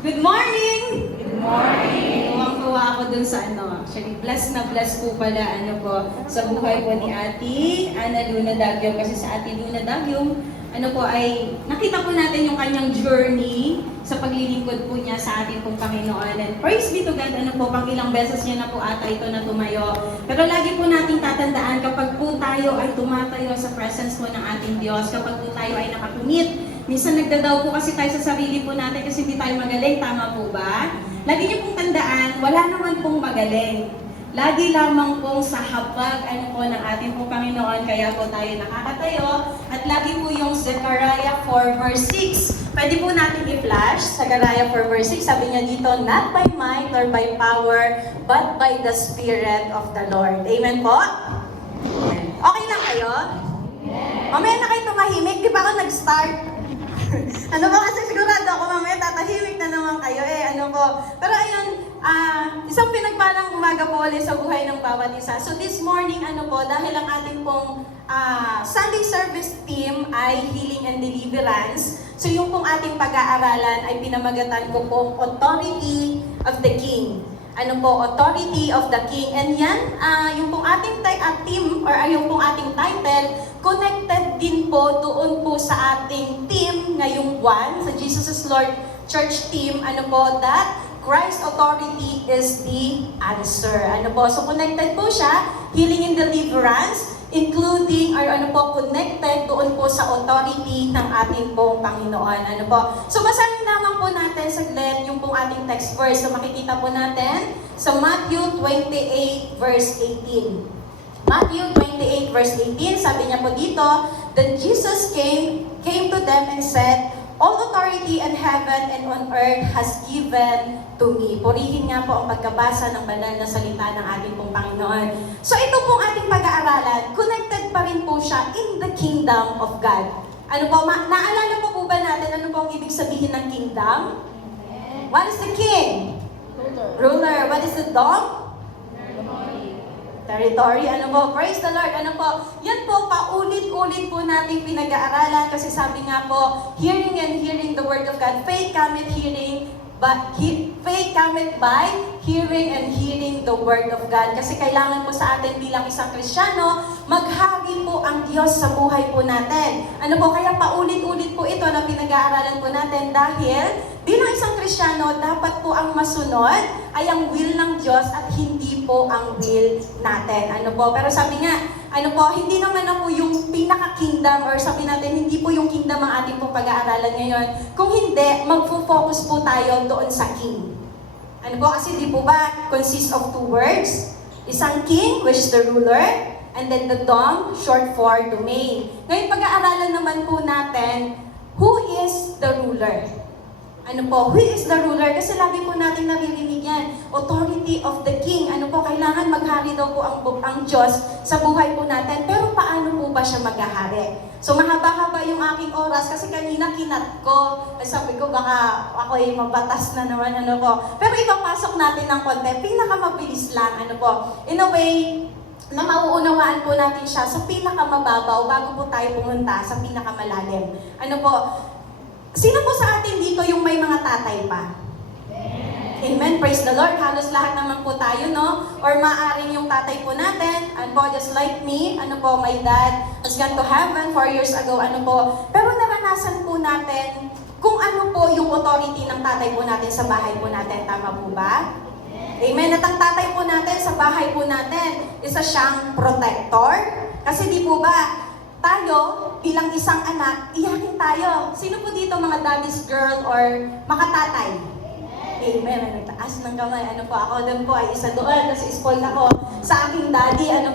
Good morning! Good morning! Tuwang-tuwa ako dun sa actually blessed na blessed po pala sa buhay po ni Ate Ana Luna Dagyom. Kasi sa Ate Luna Dagyom, ay nakita po natin yung kanyang journey sa paglilingkod po niya sa ating pong Panginoon. And praise be to God, pang ilang beses niya na po ata ito na tumayo. Pero lagi po nating tatandaan kapag po tayo ay tumatayo sa presence po ng ating Diyos, kapag po tayo ay nakatumit. Minsan nagdadaw po kasi tayo sa sarili po natin kasi hindi tayo magaling, tama po ba? Lagi niyo pong tandaan, wala naman pong magaling. Lagi lamang pong sa habag ng ating pong Panginoon, kaya po tayo nakakatayo. At lagi po yung Zechariah 4 verse 6. Pwede po natin i-flash, Zechariah 4 verse 6, sabi niya dito, not by might nor by power, but by the Spirit of the Lord. Amen po? Okay lang kayo? Mamaya na kayo tumahimik, di ba ako nag-start? Kasi sigurado ako mamaya tatahimik na naman kayo Pero ayun, isang pinagpalang umaga po ulit sa buhay ng bawat isa. So this morning, dahil ang ating pong Sunday service team ay Healing and Deliverance, so yung pong ating pag-aaralan ay pinamagatan ko pong Authority of the King. Authority of the King. And yan, yung pong ating team, or yung pong ating title, connected din po doon po sa ating team ngayong buwan, sa Jesus is Lord Church team, that Christ's authority is the answer. So connected po siya, healing and deliverance, including, or connected doon po sa authority ng ating pong Panginoon. So basahin lamang po natin saglit yung pong ating text verse. So makikita po natin sa Matthew 28 verse 18. Matthew 28 verse 18, sabi niya po dito, then Jesus came to them and said, all authority in heaven and on earth has given to me. Purihin nga po ang pagkabasa ng banal na salita ng ating pong Panginoon. So ito pong ating pag-aaralan, connected pa rin po siya in the kingdom of God. Naalala po ba natin po ang ibig sabihin ng kingdom? What is the king? Ruler. What is the dom? Territory. Praise the Lord. Yan po, paulit-ulit po natin pinag-aaralan kasi sabi nga po, hearing and hearing the word of God. Faith cometh by hearing and hearing the word of God. Kasi kailangan po sa atin bilang isang Kristiyano, maghari po ang Diyos sa buhay po natin. Kaya paulit-ulit po ito na pinag-aaralan po natin dahil bilang isang Kristiyano, dapat po ang masunod ay ang will ng Diyos at hindi po ang will natin. Pero sabi nga, hindi naman yung pinaka-kingdom or sabi natin, hindi po yung kingdom ang ating pong pag-aaralan ngayon. Kung hindi, magfo-focus po tayo doon sa king. Kasi di po ba, consists of two words? Isang king, which is the ruler, and then the dom, short for domain. Ngayon, pag-aaralan naman po natin, who is the ruler? Who is the ruler? Kasi lagi po natin naririnig yan. Authority of the king. Kailangan maghari daw po ang Diyos sa buhay po natin. Pero paano po ba siya maghahari? So mahaba-haba yung aking oras kasi kanina kinat ko. Sabi ko baka ako ay mabatas na naman Pero ipapasok natin ng konti. Pinakamabilis lang In a way, na mauunawaan po natin siya sa pinakamababaw bago po tayo pumunta sa pinakamalalim. Sino po sa atin dito yung may mga tatay pa? Amen. Praise the Lord. Halos lahat naman po tayo, Or maaaring yung tatay po natin, just like me, my dad has gone to heaven 4 years ago, Pero naranasan po natin kung ano po yung authority ng tatay po natin sa bahay po natin. Tama po ba? Amen. At ang tatay po natin sa bahay po natin, isa siyang protector. Kasi di po ba, tayo, bilang isang anak, iyakin tayo. Sino po dito mga daddy's girl or makatatay? Amen. Nagtaas ng kamay. Ako doon po ay isa doon kasi spoiled ako sa aking daddy. At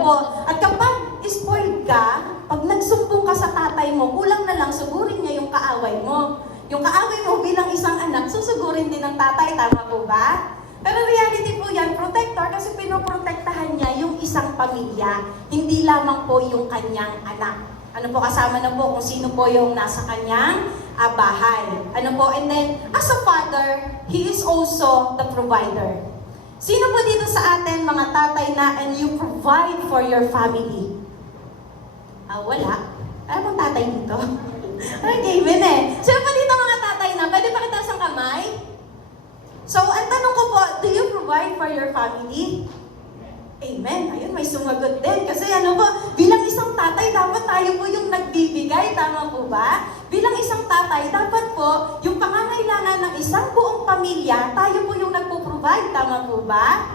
kapag spoiled ka, pag nagsumbong ka sa tatay mo, kulang na lang sugurin niya yung kaaway mo. Yung kaaway mo bilang isang anak, susugurin din ng tatay. Tama po ba? Pero reality po yan, protector kasi pinoprotektahan niya yung isang pamilya. Hindi lamang po yung kanyang anak. Kasama na po kung sino po yung nasa kanyang bahay. And then, as a father, he is also the provider. Sino po dito sa atin, mga tatay na, and you provide for your family? Wala. Ano bang tatay dito? Okay, amen Sino po dito mga tatay na, pwede pakitaas ang kamay? provide for your family? Amen. Ayun, may sumagot din. Kasi bilang isang tatay, dapat tayo po yung nagbibigay. Tama po ba? Bilang isang tatay, dapat po, yung pangangailangan ng isang buong pamilya, tayo po yung nagpo-provide. Tama po ba?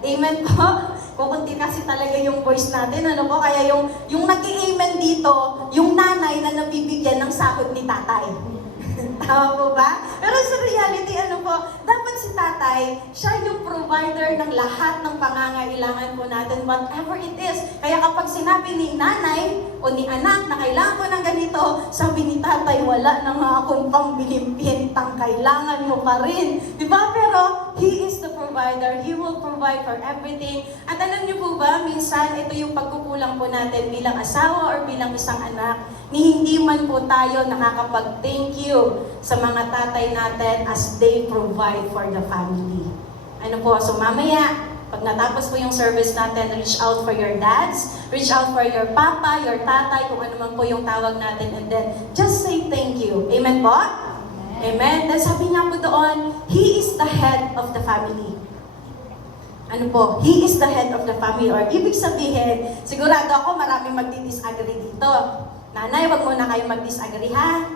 Amen po. Kukunti kasi talaga yung voice natin. Kaya yung nag-i-amen dito, yung nanay na nabibigyan ng sahod ni tatay. Tama po ba? Pero sa reality, dapat si tatay, siya yung provider ng lahat ng pangangailangan po natin, whatever it is. Kaya kapag sinabi ni nanay o ni anak na kailangan ko ng ganito, sabi ni tatay, wala na nga akong pambilimpintang, kailangan mo pa rin. Diba? Pero He is the provider. He will provide for everything. At alam niyo po ba, minsan ito yung pagkukulang po natin bilang asawa or bilang isang anak, ni hindi man po tayo nakakapag-thank you sa mga tatay natin as they provide for the family. So mamaya, pag natapos po yung service natin, reach out for your dads, reach out for your papa, your tatay, kung ano man po yung tawag natin, and then just say thank you. Amen po? Amen. Then sabi nga po doon, He is the head of the family. He is the head of the family. Or ibig sabihin, sigurado ako maraming magdi-disagree dito. Nanay, wag muna kayo mag-disagree ha.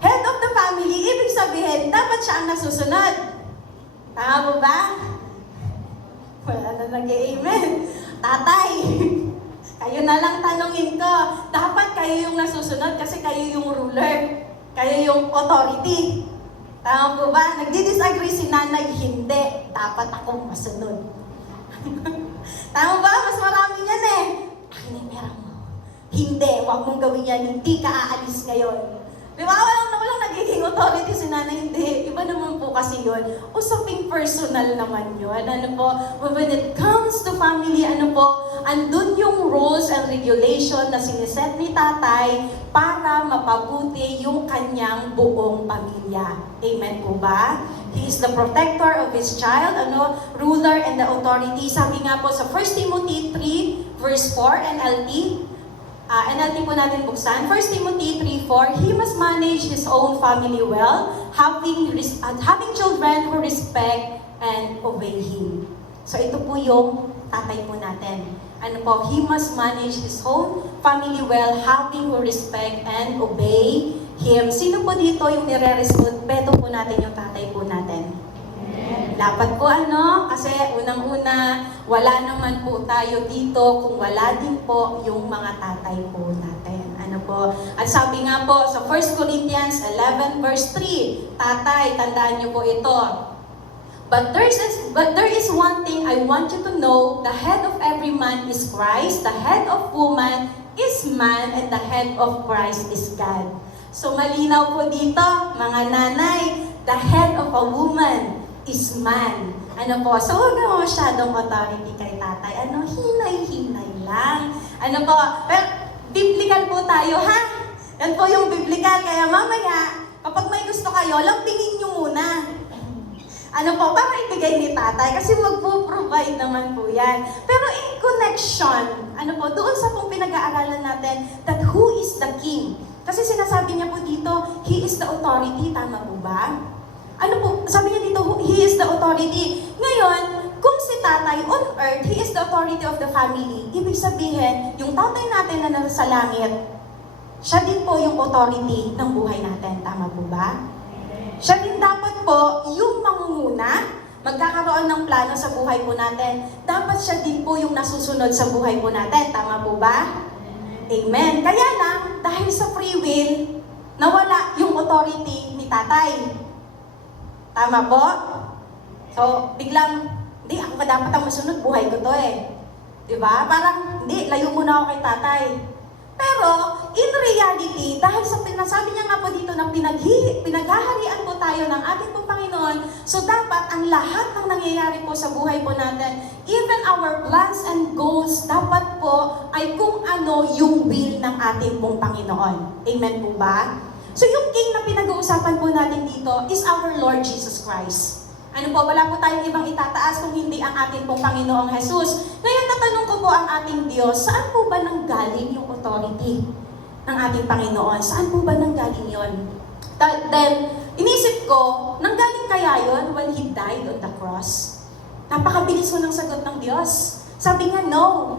Head of the family, ibig sabihin, dapat siya ang nasusunod. Tama po ba? Wala na nag-amen. Tatay, kayo na lang tanungin ko. Dapat kayo yung nasusunod kasi kayo yung ruler. Kayo yung authority. Tama po ba? Nagdi-disagree si nanay, hindi. Dapat akong masunod. Tama ba? Mas marami yan eh. Akin ang pera mo. Hindi, huwag mong gawin yan. Hindi ka aalis ngayon. Di ba? Walang nagiging authority si nanay. Hindi. Iba naman po kasi yun. Usaping personal naman yun. When it comes to family, andun yung rules and regulation na siniset ni tatay para mapabuti yung kanyang buong pamilya. Amen po ba? He is the protector of his child, ruler and the authority. Sabi nga po sa 1 Timothy 3, verse 4, NLT. NLT po natin buksan. 1 Timothy 3:4, he must manage his own family well, having children who respect and obey him. So ito po yung tatay po natin. He must manage his own family well, having who respect and obey him. Sino po dito yung nire-respeto po natin yung tatay po natin? Dapat po kasi unang-una, wala naman po tayo dito kung wala din po yung mga tatay po natin. At sabi nga po sa 1 Corinthians 11 verse 3, tatay, tandaan niyo po ito. But there is one thing I want you to know, the head of every man is Christ, the head of woman is man, and the head of Christ is God. So malinaw po dito, mga nanay, the head of a woman is man. So huwag na masyadong authority kay tatay. Hinay-hinay lang. Pero biblical po tayo, ha? Yan po yung biblical. Kaya mamaya, kapag may gusto kayo, lampingin nyo muna. Para ibigay ni tatay. Kasi magpo-provide naman po yan. Pero in connection, doon sa pong pinag-aaralan natin, that who is the king? Kasi sinasabi niya po dito, he is the authority. Tama po ba? Sabi niya dito, he is the authority. Ngayon, kung si tatay on earth, he is the authority of the family, ibig sabihin, yung tatay natin na nasa langit, siya din po yung authority ng buhay natin. Tama po ba? Siya din dapat po yung mangunguna, magkakaroon ng plano sa buhay po natin. Dapat siya din po yung nasusunod sa buhay po natin. Tama po ba? Amen. Kaya lang, dahil sa free will, nawala yung authority ni tatay. Tama po? So, biglang, hindi, ako dapat ang masunod, buhay ko to eh. Diba? Parang, hindi, layo muna ako kay tatay. Pero, in reality, dahil sa pinasabi niya nga po dito na pinaghaharian po tayo ng ating pong Panginoon, so dapat ang lahat ng nangyayari po sa buhay po natin, even our plans and goals, dapat po ay kung ano yung will ng ating pong Panginoon. Amen po ba? So yung King na pinag-uusapan po natin dito is our Lord Jesus Christ. Wala po tayong ibang itataas kung hindi ang ating pong Panginoong Jesus. Ngayon, tatanong ko po ang ating Diyos, saan po ba nanggaling yung authority ng ating Panginoon? Saan po ba nanggaling yon? Then, inisip ko, nanggaling kaya yon when He died on the cross? Napakabilis ho ng sagot ng Diyos. Sabi niya, no.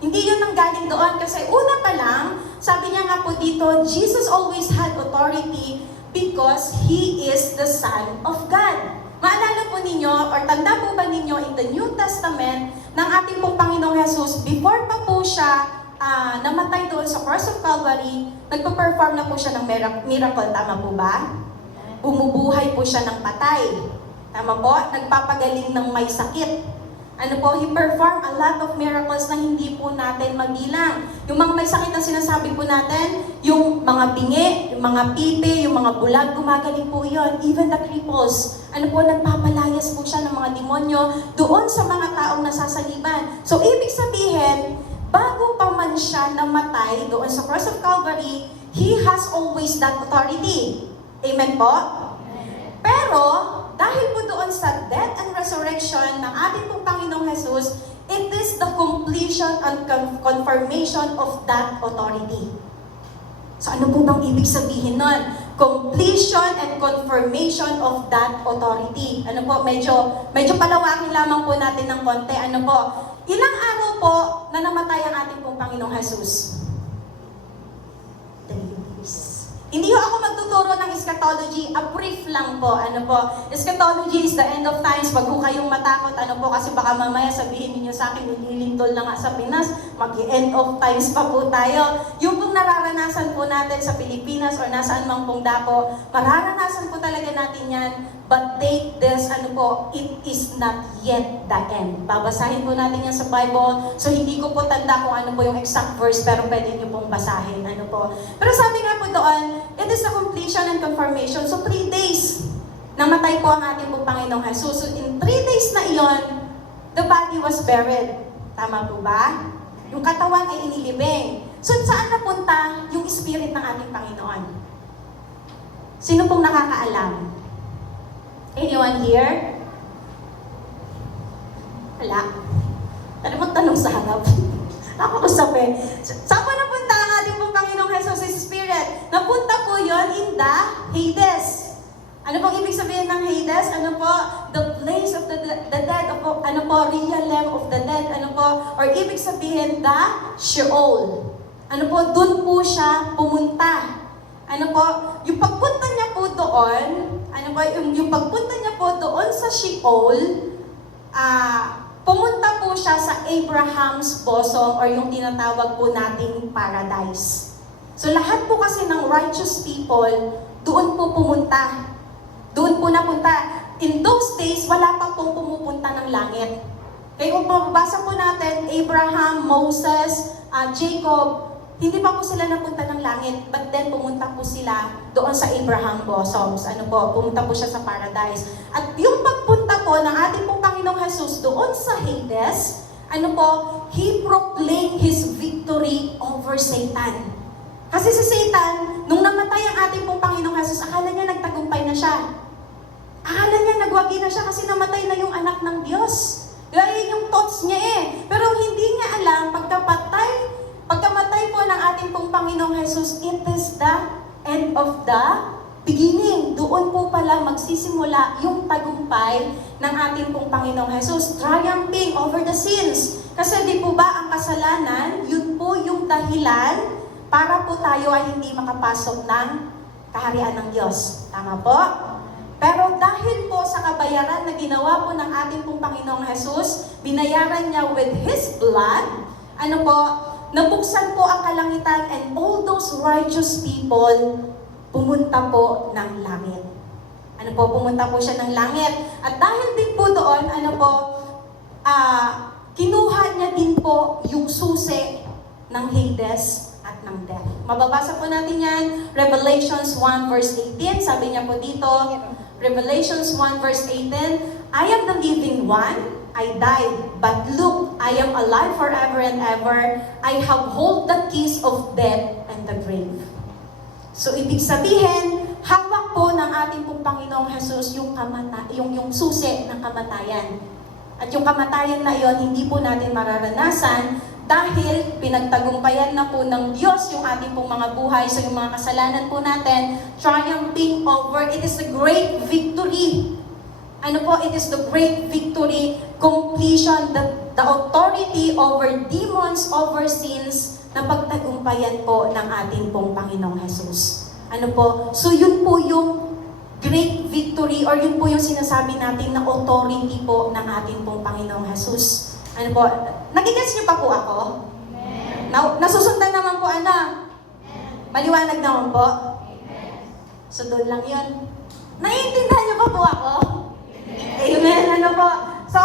Hindi yun ang galing doon kasi una pa lang, sabi niya nga po dito, Jesus always had authority because He is the Son of God. Maalala po ninyo, or tanda po ba ninyo in the New Testament ng ating pong Panginoong Jesus, before pa po siya namatay doon sa cross of Calvary, nagpa-perform na po siya ng miracle. Tama po ba? Bumubuhay po siya ng patay. Tama po? Nagpapagaling ng may sakit. Ano po, He performed a lot of miracles na hindi po natin magilang. Yung mga may sakit na sinasabi po natin, yung mga bingi, yung mga pipi, yung mga bulag, gumagaling po yun. Even the cripples. Ano po, nagpapalayas po siya ng mga demonyo doon sa mga taong nasasaliban. So, ibig sabihin, bago pa man siya namatay doon sa cross of Calvary, He has always that authority. Amen po? Pero, dahil po doon sa death and resurrection ng ating pong Panginoong Jesus, it is the completion and confirmation of that authority. So ano po bang ibig sabihin nun? Completion and confirmation of that authority. Ano po, medyo palawakin lamang po natin ng konti. Ano po, ilang araw po na namatay ang ating pong Panginoong Jesus? 3 days. Hindi ho ako magtuturo ng eschatology, a brief lang po. Ano po, eschatology is the end of times. Wag ho kayong matakot, ano po, kasi baka mamaya sabihin niyo sa akin, nililintol na nga sa Pinas, mag-end of times pa po tayo. Yung pong nararanasan po natin sa Pilipinas or nasaan mang pong dako, mararanasan po talaga natin yan. But take this, ano po, it is not yet the end. Babasahin po natin yan sa Bible. So hindi ko po tanda kung ano po yung exact verse, pero pwede niyo pong basahin. Ano po. Pero sabi nga po doon, it is the completion and confirmation. So 3 days, namatay po ang ating pong Panginoong Jesus. So in 3 days na iyon, the body was buried. Tama po ba? Yung katawan ay inilibing. So saan napunta yung spirit ng ating Panginoon? Sino pong nakakaalam? Anyone here? Wala. Ano mo tanong sa harap? Ako sabi. Saan po napunta ang ating pong Panginoong Jesus, His Spirit? Napunta po yon in the Hades. Ano pong ibig sabihin ng Hades? Ano po? The place of the dead. Ano po? Realm of the dead. Ano po? Or ibig sabihin, the Sheol. Ano po? Doon po siya pumunta. Ano po? Yung pagpunta niya po doon, ano po? Yung pagpunta niya po doon sa Sheol, pumunta po siya sa Abraham's bosom or yung tinatawag po nating paradise. So lahat po kasi ng righteous people, doon po pumunta. Doon po napunta. In those days, wala pa pong pumupunta ng langit. Kaya kung mabasa po natin, Abraham, Moses, Jacob, hindi pa po sila napunta ng langit, but then pumunta po sila doon sa Abraham bosoms. Ano po, pumunta po siya sa paradise. At yung pagpunta po ng ating pong Panginoong Jesus doon sa Hades, ano po, He proclaimed His victory over Satan. Kasi si Satan, nung namatay ang ating pong Panginoong Jesus, akala niya nagtagumpay na siya. Akala niya nagwagi na siya kasi namatay na yung anak ng Diyos. Gaya yung thoughts niya eh. Pero hindi niya alam, pagkamatay po ng ating pong Panginoong Jesus, it is the end of the beginning. Doon po pala magsisimula yung tagumpay ng ating pong Panginoong Jesus, triumphing over the sins. Kasi di po ba ang kasalanan, yun po yung dahilan para po tayo ay hindi makapasok ng kaharian ng Diyos. Tama po? Pero dahil po sa kabayaran na ginawa po ng ating pong Panginoong Jesus, binayaran niya with His blood, ano po, nabuksan po ang kalangitan and all those righteous people pumunta po ng langit. Ano po, pumunta po siya ng langit. At dahil din po doon, ano po, kinuha niya din po yung susi ng Hades at ng death. Mababasa po natin yan, Revelations 1 verse 18, sabi niya po dito, Revelations 1 verse 18, I am the living one, I died, but look, I am alive forever and ever. I have hold the keys of death and the grave. So, ibig sabihin, hawak po ng ating pong Panginoong Jesus yung susi ng kamatayan. At yung kamatayan na iyon, hindi po natin mararanasan dahil pinagtagumpayan na po ng Diyos yung ating pong mga buhay. So, yung mga kasalanan po natin, triumphing over, it is a great victory. Ano po, it is the great victory victory, completion, the authority over demons, over sins, na pagtagumpayan po ng ating pong Panginoong Jesus. Ano po? So yun po yung great victory or yun po yung sinasabi natin na authority po ng ating pong Panginoong Jesus. Ano po? Nagigets niyo pa po ako? Nasusundan naman po ano? Maliwanag naman po? So doon lang yun. Naiintindihan niyo pa po ako? Amen. Ano po? So,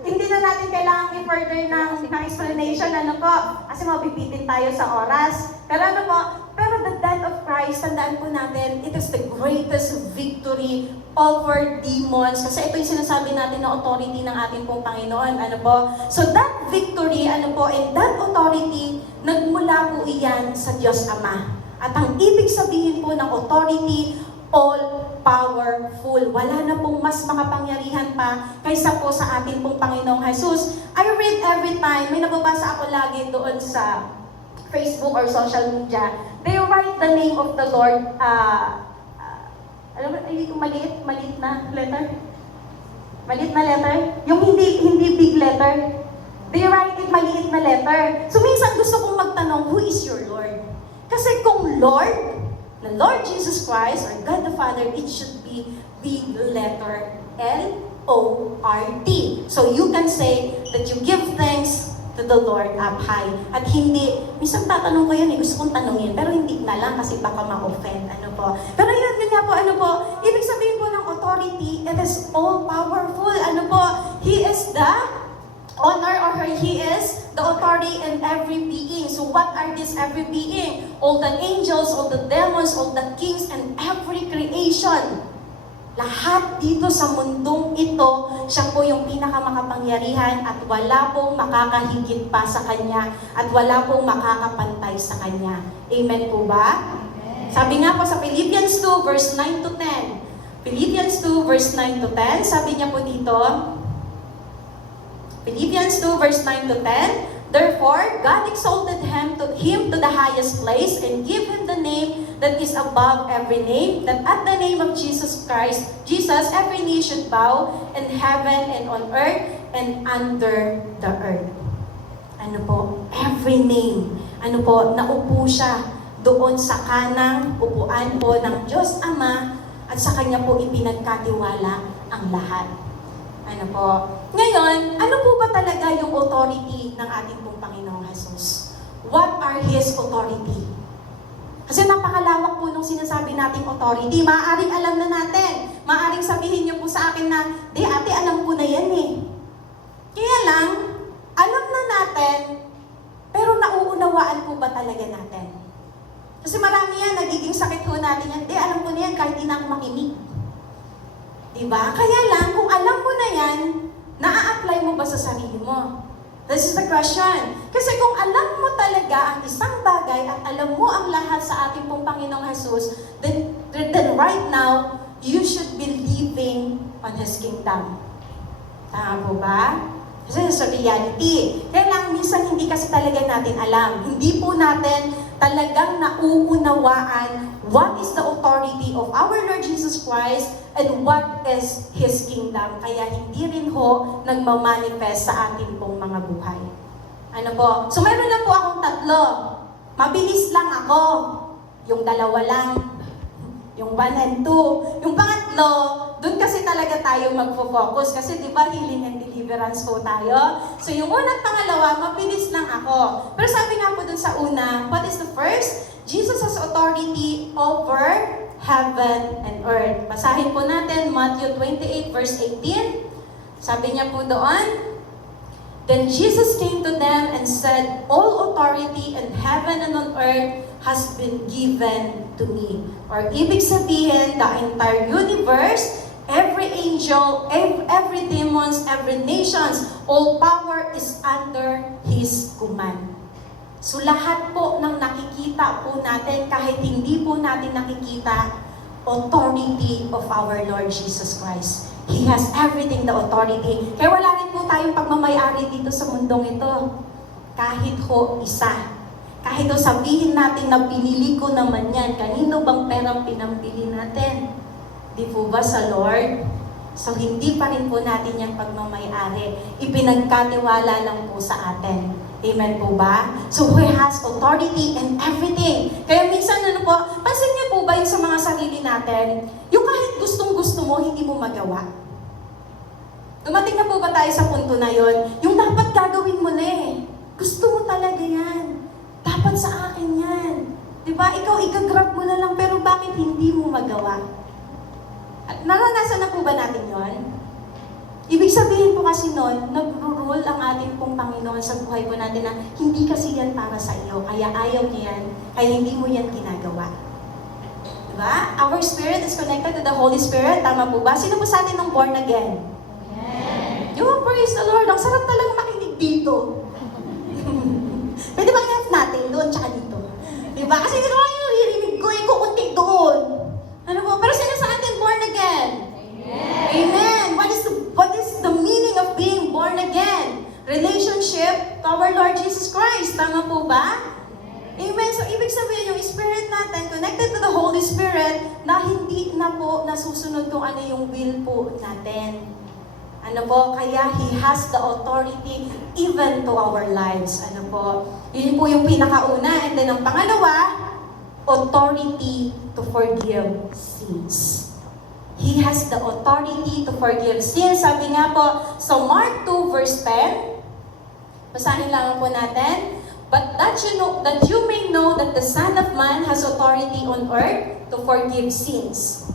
hindi na natin kailangan i-further ng explanation, ano po? Kasi mabibitin tayo sa oras. Pero ano po? Pero the death of Christ, tandaan po natin, it is the greatest victory over demons. Kasi ito yung sinasabi natin na authority ng ating pong Panginoon. Ano po? So that victory, ano po, and that authority, nagmula po iyan sa Diyos Ama. At ang ibig sabihin po ng authority, all-powerful. Wala na pong mas makapangyarihan pa kaysa po sa ating pong Panginoong Jesus. I read every time, may nababasa ako lagi doon sa Facebook or social media. They write the name of the Lord, alam mo, maliit na letter? Maliit na letter? Yung hindi big letter. They write it maliit na letter. So minsan gusto kong magtanong, who is your Lord? Kasi kung Lord, the Lord Jesus Christ or God the Father, it should be big letter L-O-R-D. So you can say that you give thanks to the Lord up high. At hindi, minsan tatanong ko yun, gusto kong tanongin, pero hindi na lang kasi baka ma-offend. Ano po? Pero yun nga po, ano po, ibig sabihin po ng authority, it is all-powerful. Ano po? He is the honor or He is the authority in every being. So what are these every being? All the angels, all the demons, all the kings, and every creation. Lahat dito sa mundong ito, siya po yung pinakamakapangyarihan at wala pong makakahigit pa sa Kanya at wala pong makakapantay sa Kanya. Amen po ba? Amen. Sabi nga po sa Philippians 2 verse 9 to 10. Philippians 2 verse 9 to 10, sabi niya po dito, Philippians 2 verse 9 to 10, therefore, God exalted him to the highest place and gave him the name that is above every name, that at the name of Jesus Christ, Jesus, every knee should bow in heaven and on earth and under the earth. Ano po? Every name. Ano po? Naupo siya doon sa kanang upuan po ng Diyos Ama at sa Kanya po ipinagkatiwala ang lahat. Ano po? Ngayon, ano po ba talaga yung authority ng ating pong Panginoong Jesus? What are His authority? Kasi napakalawak po nung sinasabi nating authority. Maaaring alam na natin. Maaaring sabihin niyo po sa akin na, di ate, alam ko na yan eh. Kaya lang, alam na natin, pero nauunawaan po ba talaga natin? Kasi marami yan, nagiging sakit ho natin yan. Di, alam ko na yan kahit di na ako makinig. Diba? Kaya lang, kung alam mo na yan, naa-apply mo ba sa sarili mo? This is the question. Kasi kung alam mo talaga ang isang bagay at alam mo ang lahat sa ating pong Panginoong Jesus, then right now, you should be living on His kingdom. Tama po ba? Kasi sa reality. Kaya lang, minsan hindi kasi talaga natin alam. Hindi po natin talagang nauunawaan what is the authority of our Lord Jesus Christ and what is His kingdom. Kaya hindi rin ho nagmamanifest sa ating pong mga buhay. Ano po? So meron lang po akong tatlo. Mabilis lang ako. Yung dalawa lang. Yung 1 and 2. Yung pangatlo, doon kasi talaga tayo magfo-focus. Kasi di ba healing and deliverance po tayo? So yung una at pangalawa, mabilis lang ako. Pero sabi nga po doon sa una, what is the first? Jesus has authority over heaven and earth. Basahin po natin Matthew 28 verse 18. Sabi niya po doon, then Jesus came to them and said, all authority in heaven and on earth has been given to me. Or ibig sabihin, the entire universe, every angel, every demons, every nations, all power is under His command. So lahat po ng nakikita po natin, kahit hindi po natin nakikita, authority of our Lord Jesus Christ. He has everything, the authority. Kaya wala rin po tayong pagmamayari dito sa mundong ito. Kahit ho isa. Kahit ho sabihin natin na pinili ko naman yan, kanino bang perang pinambili natin? Di po ba sa Lord? So, hindi pa rin po natin yung pagmamayari. Ipinagkatiwala lang po sa atin. Amen po ba? So, He has authority in everything. Kaya minsan, pansin niyo po ba yung sa mga sarili natin, yung kahit gustong-gusto mo, hindi mo magawa? Dumating na po ba tayo sa punto na yon? Yung dapat gagawin mo na eh. Gusto mo talaga yan. Dapat sa akin yan. Diba? Ikaw, ikagrab mo na lang, pero bakit hindi mo magawa? At naranasan na po ba natin yon? Ibig sabihin po kasi nun, nag-rule ang ating pong Panginoon sa buhay po natin na hindi kasi yan para sa iyo, kaya ayaw niya yan, kaya hindi mo yan ginagawa. Diba? Our spirit is connected to the Holy Spirit. Tama po ba? Sino po sa atin ng born again? Yung praise the Lord. Ang sarap talagang makinig dito. Pwede ba i-F natin doon tsaka dito? Diba? Kasi hindi naman yung naririnig ko, ikukunti doon. Ano po? Pero sino sa atin born again? Amen. What is the meaning of being born again? Relationship to our Lord Jesus Christ. Tama po ba? Amen. So, ibig sabihin yung spirit natin, connected to the Holy Spirit, na hindi na po nasusunod kung ano yung will po natin. Ano po? Kaya He has the authority even to our lives. Ano po? Yun po yung pinakauna. And then ang pangalawa, authority to forgive sins. He has the authority to forgive sins. Sabi nga po, so Mark 2 verse 10, basahin lang po natin. But that you may know that the Son of Man has authority on earth to forgive sins.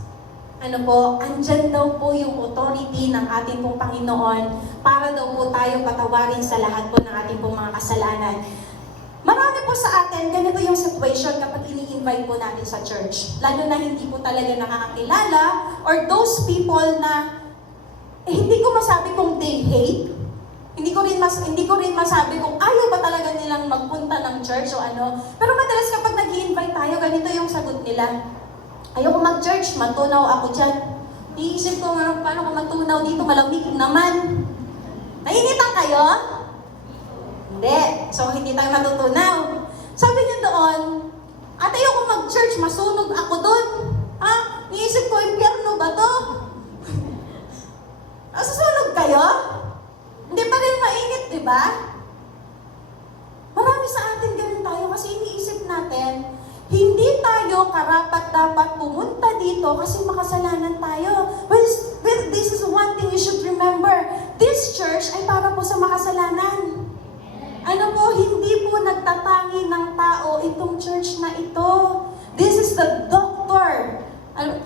Ano po, andyan daw po yung authority ng ating pong Panginoon para daw po tayo patawarin sa lahat po ng ating pong mga kasalanan. Marami po sa atin, ganito yung situation kapag ini-invite po natin sa church. Lalo na hindi po talaga nakakakilala or those people na hindi ko masabi kung they hate. Hindi ko rin masabi kung ayaw ba talaga nilang magpunta ng church o ano. Pero madalas kapag nag-i-invite tayo, ganito yung sagot nila. Ayoko mag-church, matunaw ako dyan. Iisip ko, paano ko matunaw dito? Malamig naman. Nainitan kayo? Hindi. So, hindi tayo matutunaw. Sabi niya doon, at ayoko mag-church, masunog ako doon. Ha? Iisip ko, impyerno ba to? Susunog kayo? Hindi pa rin mainit, di ba? Marami sa atin ganun tayo kasi iniisip natin, hindi tayo karapat-dapat pumunta dito kasi makasalanan tayo. Well, this is one thing you should remember. This church ay para po sa makasalanan. Ano po, hindi po nagtatangi ng tao itong church na ito. This is the doctor.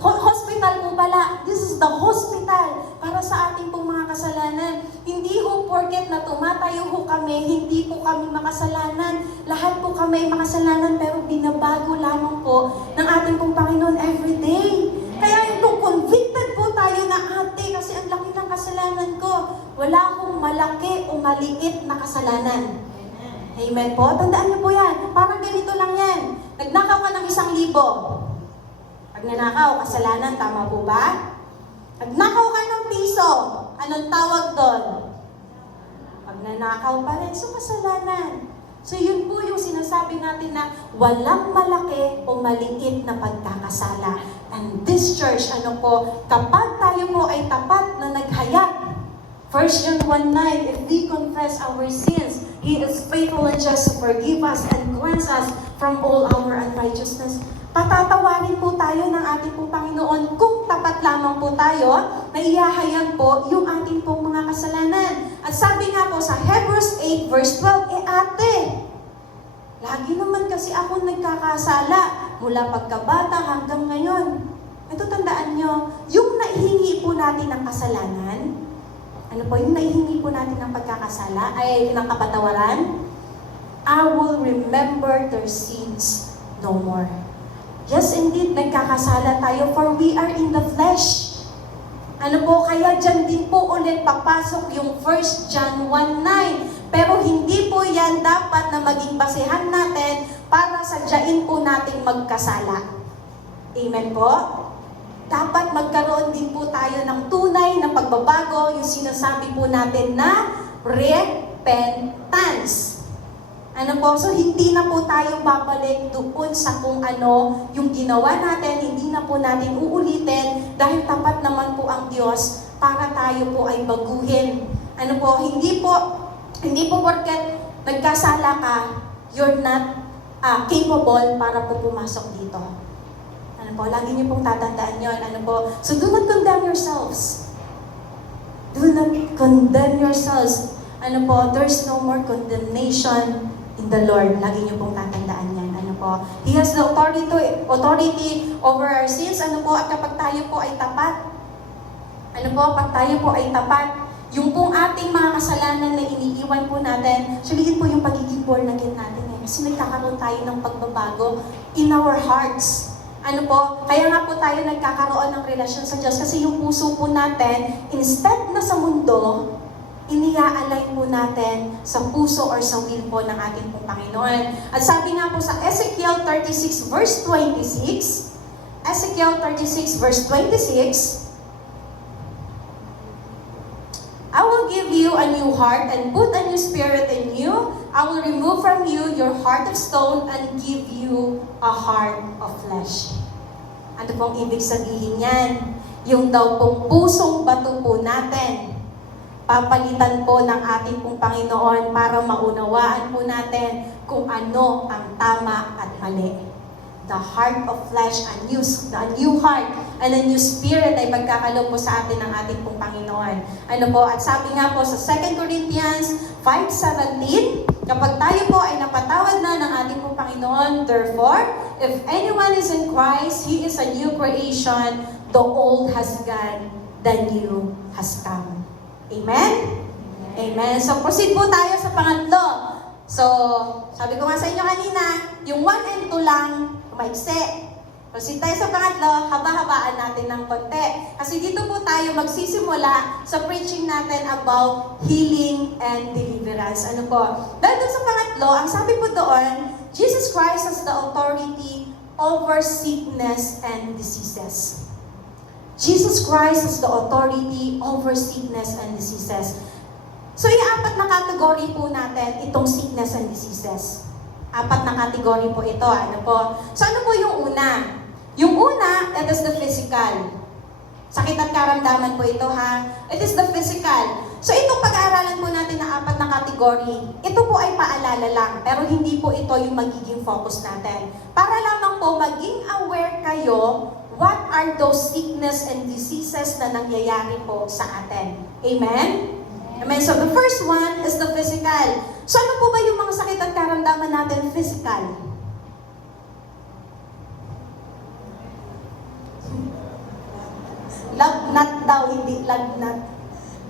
Hospital po pala. This is the hospital para sa ating pong mga kasalanan. Hindi ho porket na tumatayo ho kami, hindi po kami makasalanan. Lahat po kami makasalanan pero binabago lamang po ng ating pong Panginoon everyday. Kaya yung convicted po tayo na ate kasi ang laki ng kasalanan ko. Wala akong malaki o maliit na kasalanan. Amen po? Tandaan niyo po yan. Parang ganito lang yan. Nagnakaw ka ng 1,000. Pag nanakaw, kasalanan, tama po ba? Nagnakaw ka ng piso, anong tawag doon? Pag nanakaw pa rin, so kasalanan. So yun po yung sinasabi natin na walang malaki o maliit na pagkakasala. And this church, kapag tayo po ay tapat na naghayag, 1 John 1:9, if we confess our sins, He is faithful and just to forgive us and cleanse us from all our unrighteousness. Patatawarin po tayo ng ating pong Panginoon kung tapat lamang po tayo na ihahayag po yung ating pong mga kasalanan. At sabi nga po sa Hebrews 8 verse 12, ate, lagi naman kasi ako nagkakasala mula pagkabata hanggang ngayon. Ito tandaan nyo, yung naihingi po natin ng kasalanan, yung naihingi po natin ng pagkakasala, ay ng kapatawaran, I will remember their sins no more. Yes, indeed, nagkakasala tayo for we are in the flesh. Kaya dyan din po ulit papasok yung 1 John 1:9. Pero hindi po yan dapat na maging basehan natin para sadyain po nating magkasala. Amen po? Dapat magkaroon din po tayo ng tunay na pagbabago, yung sinasabi po natin na repentance. Ano po? So, hindi na po tayo babalik doon sa kung ano yung ginawa natin, hindi na po natin uulitin dahil tapat naman po ang Diyos para tayo po ay baguhin. Ano po? Hindi po porket nagkasala ka, you're not capable para po pumasok dito. Ano po? Lagi niyo pong tatandaan yon. Ano po? So, do not condemn yourselves. Do not condemn yourselves. Ano po? There's no more condemnation in the Lord. Lagi niyo pong tatandaan yan. Ano po? He has the authority over our sins. Ano po? At kapag tayo po ay tapat, ano po? Pag tayo po ay tapat, yung pong ating mga kasalanan na iniiwan po natin, actually yun po yung pagiging born again natin eh. Kasi nagkakaroon tayo ng pagbabago in our hearts. Ano po? Kaya nga po tayo nagkakaroon ng relasyon sa Diyos kasi yung puso po natin, instead na sa mundo, inia-align po natin sa puso or sa will po ng ating pong Panginoon. At sabi nga po sa Ezekiel 36 verse 26, Ezekiel 36 verse 26, I will give you a new heart and put a new spirit in you. I will remove from you your heart of stone and give you a heart of flesh. Ano pong ibig sabihin yan? Yung daw pong pusong bato po natin, papalitan po ng ating pong Panginoon para maunawaan po natin kung ano ang tama at mali. The heart of flesh, a new heart, and a new spirit ay magkakalob po sa atin ng ating pong Panginoon. Ano po? At sabi nga po sa 2 Corinthians 5:17, kapag tayo po ay napatawad na ng ating pong Panginoon, therefore, if anyone is in Christ, he is a new creation. The old has gone, the new has come. Amen? Amen. So, proceed po tayo sa pangatlo. So, sabi ko nga sa inyo kanina, yung 1 and 2 lang, maiksi. Proceed tayo sa pangatlo, haba-habaan natin ng konti. Kasi dito po tayo magsisimula sa preaching natin about healing and deliverance. Ano po? Dahil dun sa pangatlo, ang sabi po doon, Jesus Christ has the authority over sickness and diseases. Jesus Christ has the authority over sickness and diseases. So, yung 4 na category po natin, itong sickness and diseases. 4 na category po ito. Ano po? So, ano po yung una? Yung una, it is the physical. Sakit at karamdaman po ito, ha? It is the physical. So, itong pag-aaralan po natin na 4 na category, ito po ay paalala lang, pero hindi po ito yung magiging focus natin. Para lamang po maging aware kayo what are those sickness and diseases na nangyayari po sa atin. Amen? Amen. So the first one is the physical. So ano po ba yung mga sakit at karamdaman natin physical? Lagnat daw, hindi lagnat.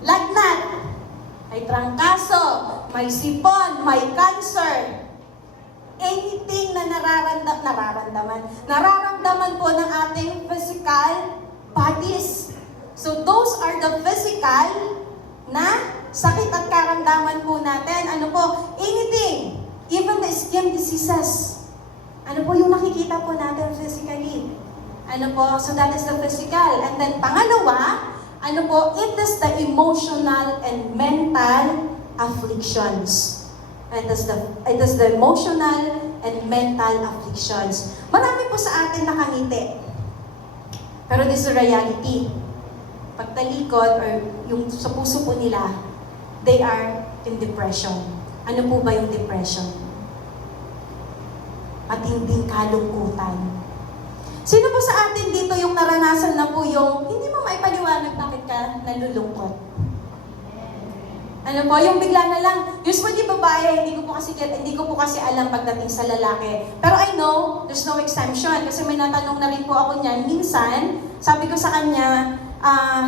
Lagnat. May trangkaso, may sipon, may cancer. Anything na nararamdaman po ng ating physical bodies. So those are the physical na sakit at karamdaman po natin. Ano po? Anything. Even the skin diseases. Ano po yung nakikita po natin physically? Ano po? So that is the physical. And then pangalawa, ano po? It is the emotional and mental afflictions. It is the emotional and mental afflictions. Marami po sa atin nakangiti. Pero this is reality. Pagtalikod or yung sa puso po nila, they are in depression. Ano po ba yung depression? Matinding kalungkutan. Sino po sa atin dito yung naranasan na po yung hindi mo maipaliwanag bakit ka nalulungkot? Ano po, yung bigla na lang, usually babae, hindi ko po kasi alam pagdating sa lalaki. Pero I know, there's no exemption. Kasi may natanong na rin po ako niyan. Minsan, sabi ko sa kanya,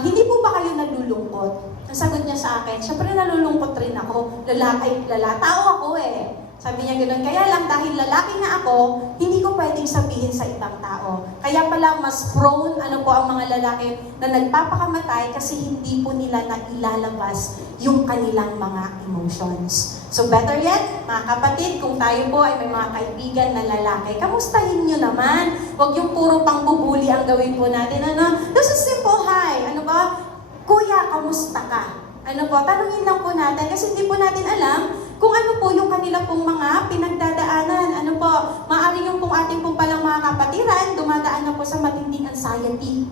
hindi po ba kayo nalulungkot? Ang sagot niya sa akin, syempre nalulungkot rin ako. Tao ako eh. Sabi niya gano'n, kaya lang dahil lalaki na ako, hindi ko pwedeng sabihin sa ibang tao. Kaya pala mas prone po ang mga lalaki na nagpapakamatay kasi hindi po nila nailalabas yung kanilang mga emotions. So better yet, mga kapatid, kung tayo po ay may mga kaibigan na lalaki, kamustahin nyo naman. Huwag yung puro pangbubuli ang gawin po natin. This is simple hi. Ano ba? Kuya, kamusta ka? Ano po? Tanungin lang po natin kasi hindi po natin alam kung ano po yung kanila pong mga pinagdadaanan. Ano po, maaari yung pong ating pong palang mga kapatiran, dumadaan na po sa matinding anxiety.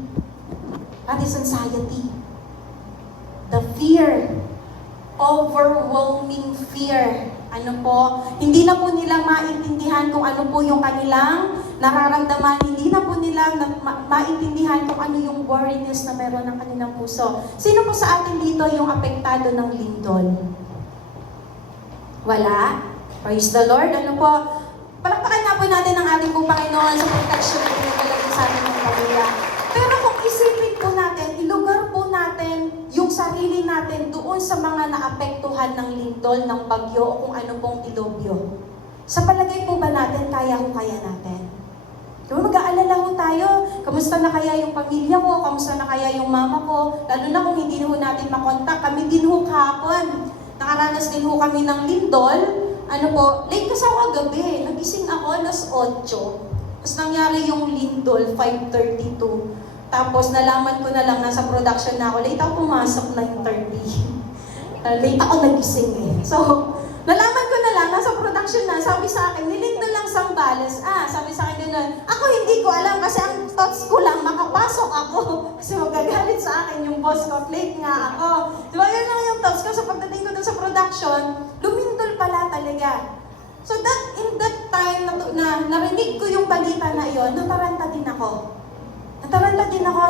What is anxiety? The fear, overwhelming fear. Ano po, hindi na po nila maintindihan kung ano po yung kanilang nararamdaman, hindi na po nila maintindihan kung ano yung worriness na meron ng kanilang puso. Sino po sa atin dito yung apektado ng lindol? Wala? Praise the Lord. Ano po, palakpakan na po natin ang ating pong Panginoon sa protection na pinagkalagay sa ating mga pamilya. Pero kung isipin po natin, ilugar po natin yung sarili natin doon sa mga naapektuhan ng lindol, ng bagyo, o kung ano pong dilubyo. Sa palagay po ba natin, kaya natin? Diba, mag-aalala ho tayo, kamusta na kaya yung pamilya ko, kamusta na kaya yung mama ko, lalo na kung hindi ho natin makontak. Kami din ho kahapon, nakaranas din ho kami ng lindol. Ano po, late kasi ako gabi, nagising ako alas 8. Tapos nangyari yung lindol, 5:32. Tapos nalaman ko na lang, nasa production na ako. Late ako pumasok, 9:30. Late ako nagising eh. So, nalaman ko na lang, nasa production na. Sabi sa akin, nilindol lang Sambales. Sabi sa akin gano'n. Ako hindi ko alam kasi ang thoughts ko lang, makapasok ako. Kasi magagalit sa akin yung boss ko. Late nga ako. Diba, yun lang yung thoughts ko. So pagdating ko dun sa production, lumindol pala talaga. So in that time na narinig ko yung balita na iyon, nataranta din ako.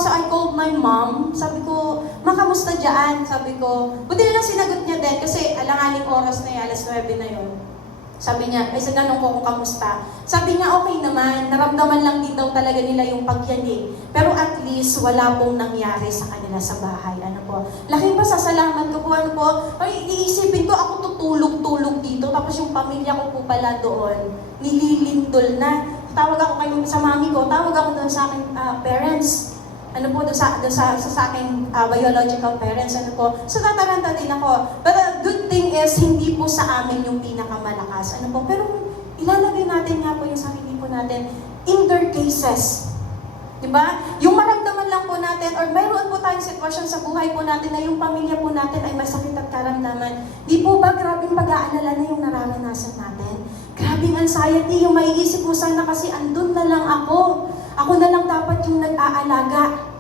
So I called my mom. Sabi ko, "Ma, kamusta dyan?" Sabi ko, buti na lang sinagot niya din kasi alanganing oras na yun, alas 9 na yun. Sabi niya, sinanong ko kung kamusta. Sabi niya, okay naman. Naramdaman lang din daw talaga nila yung pagyanig. Pero at least, wala pong nangyari sa kanila sa bahay. Ano po? Laking pasasalamat ko po. Ano po? Ay, iisipin ko, ako tutulog-tulog dito. Tapos yung pamilya ko po pala doon, nililindol na. Tawag ako kayo sa mami ko, tawag ako doon sa aking parents. Ano po, doon sa aking biological parents, ano po. So, tataranta din ako. But the good thing is, hindi po sa amin yung pinakamalakas. Ano po, pero ilalagay natin nga po yung sarili po natin in their cases. Diba? Yung maramdaman lang po natin, or mayroon po tayong sitwasyon sa buhay po natin na yung pamilya po natin ay masakit at karamdaman. Di po ba grabing pag-aalala na yung nararanasan natin? Grabing anxiety, yung maiisip mo sana kasi andun na lang ako. Ako na lang dapat yung nag-aalaga.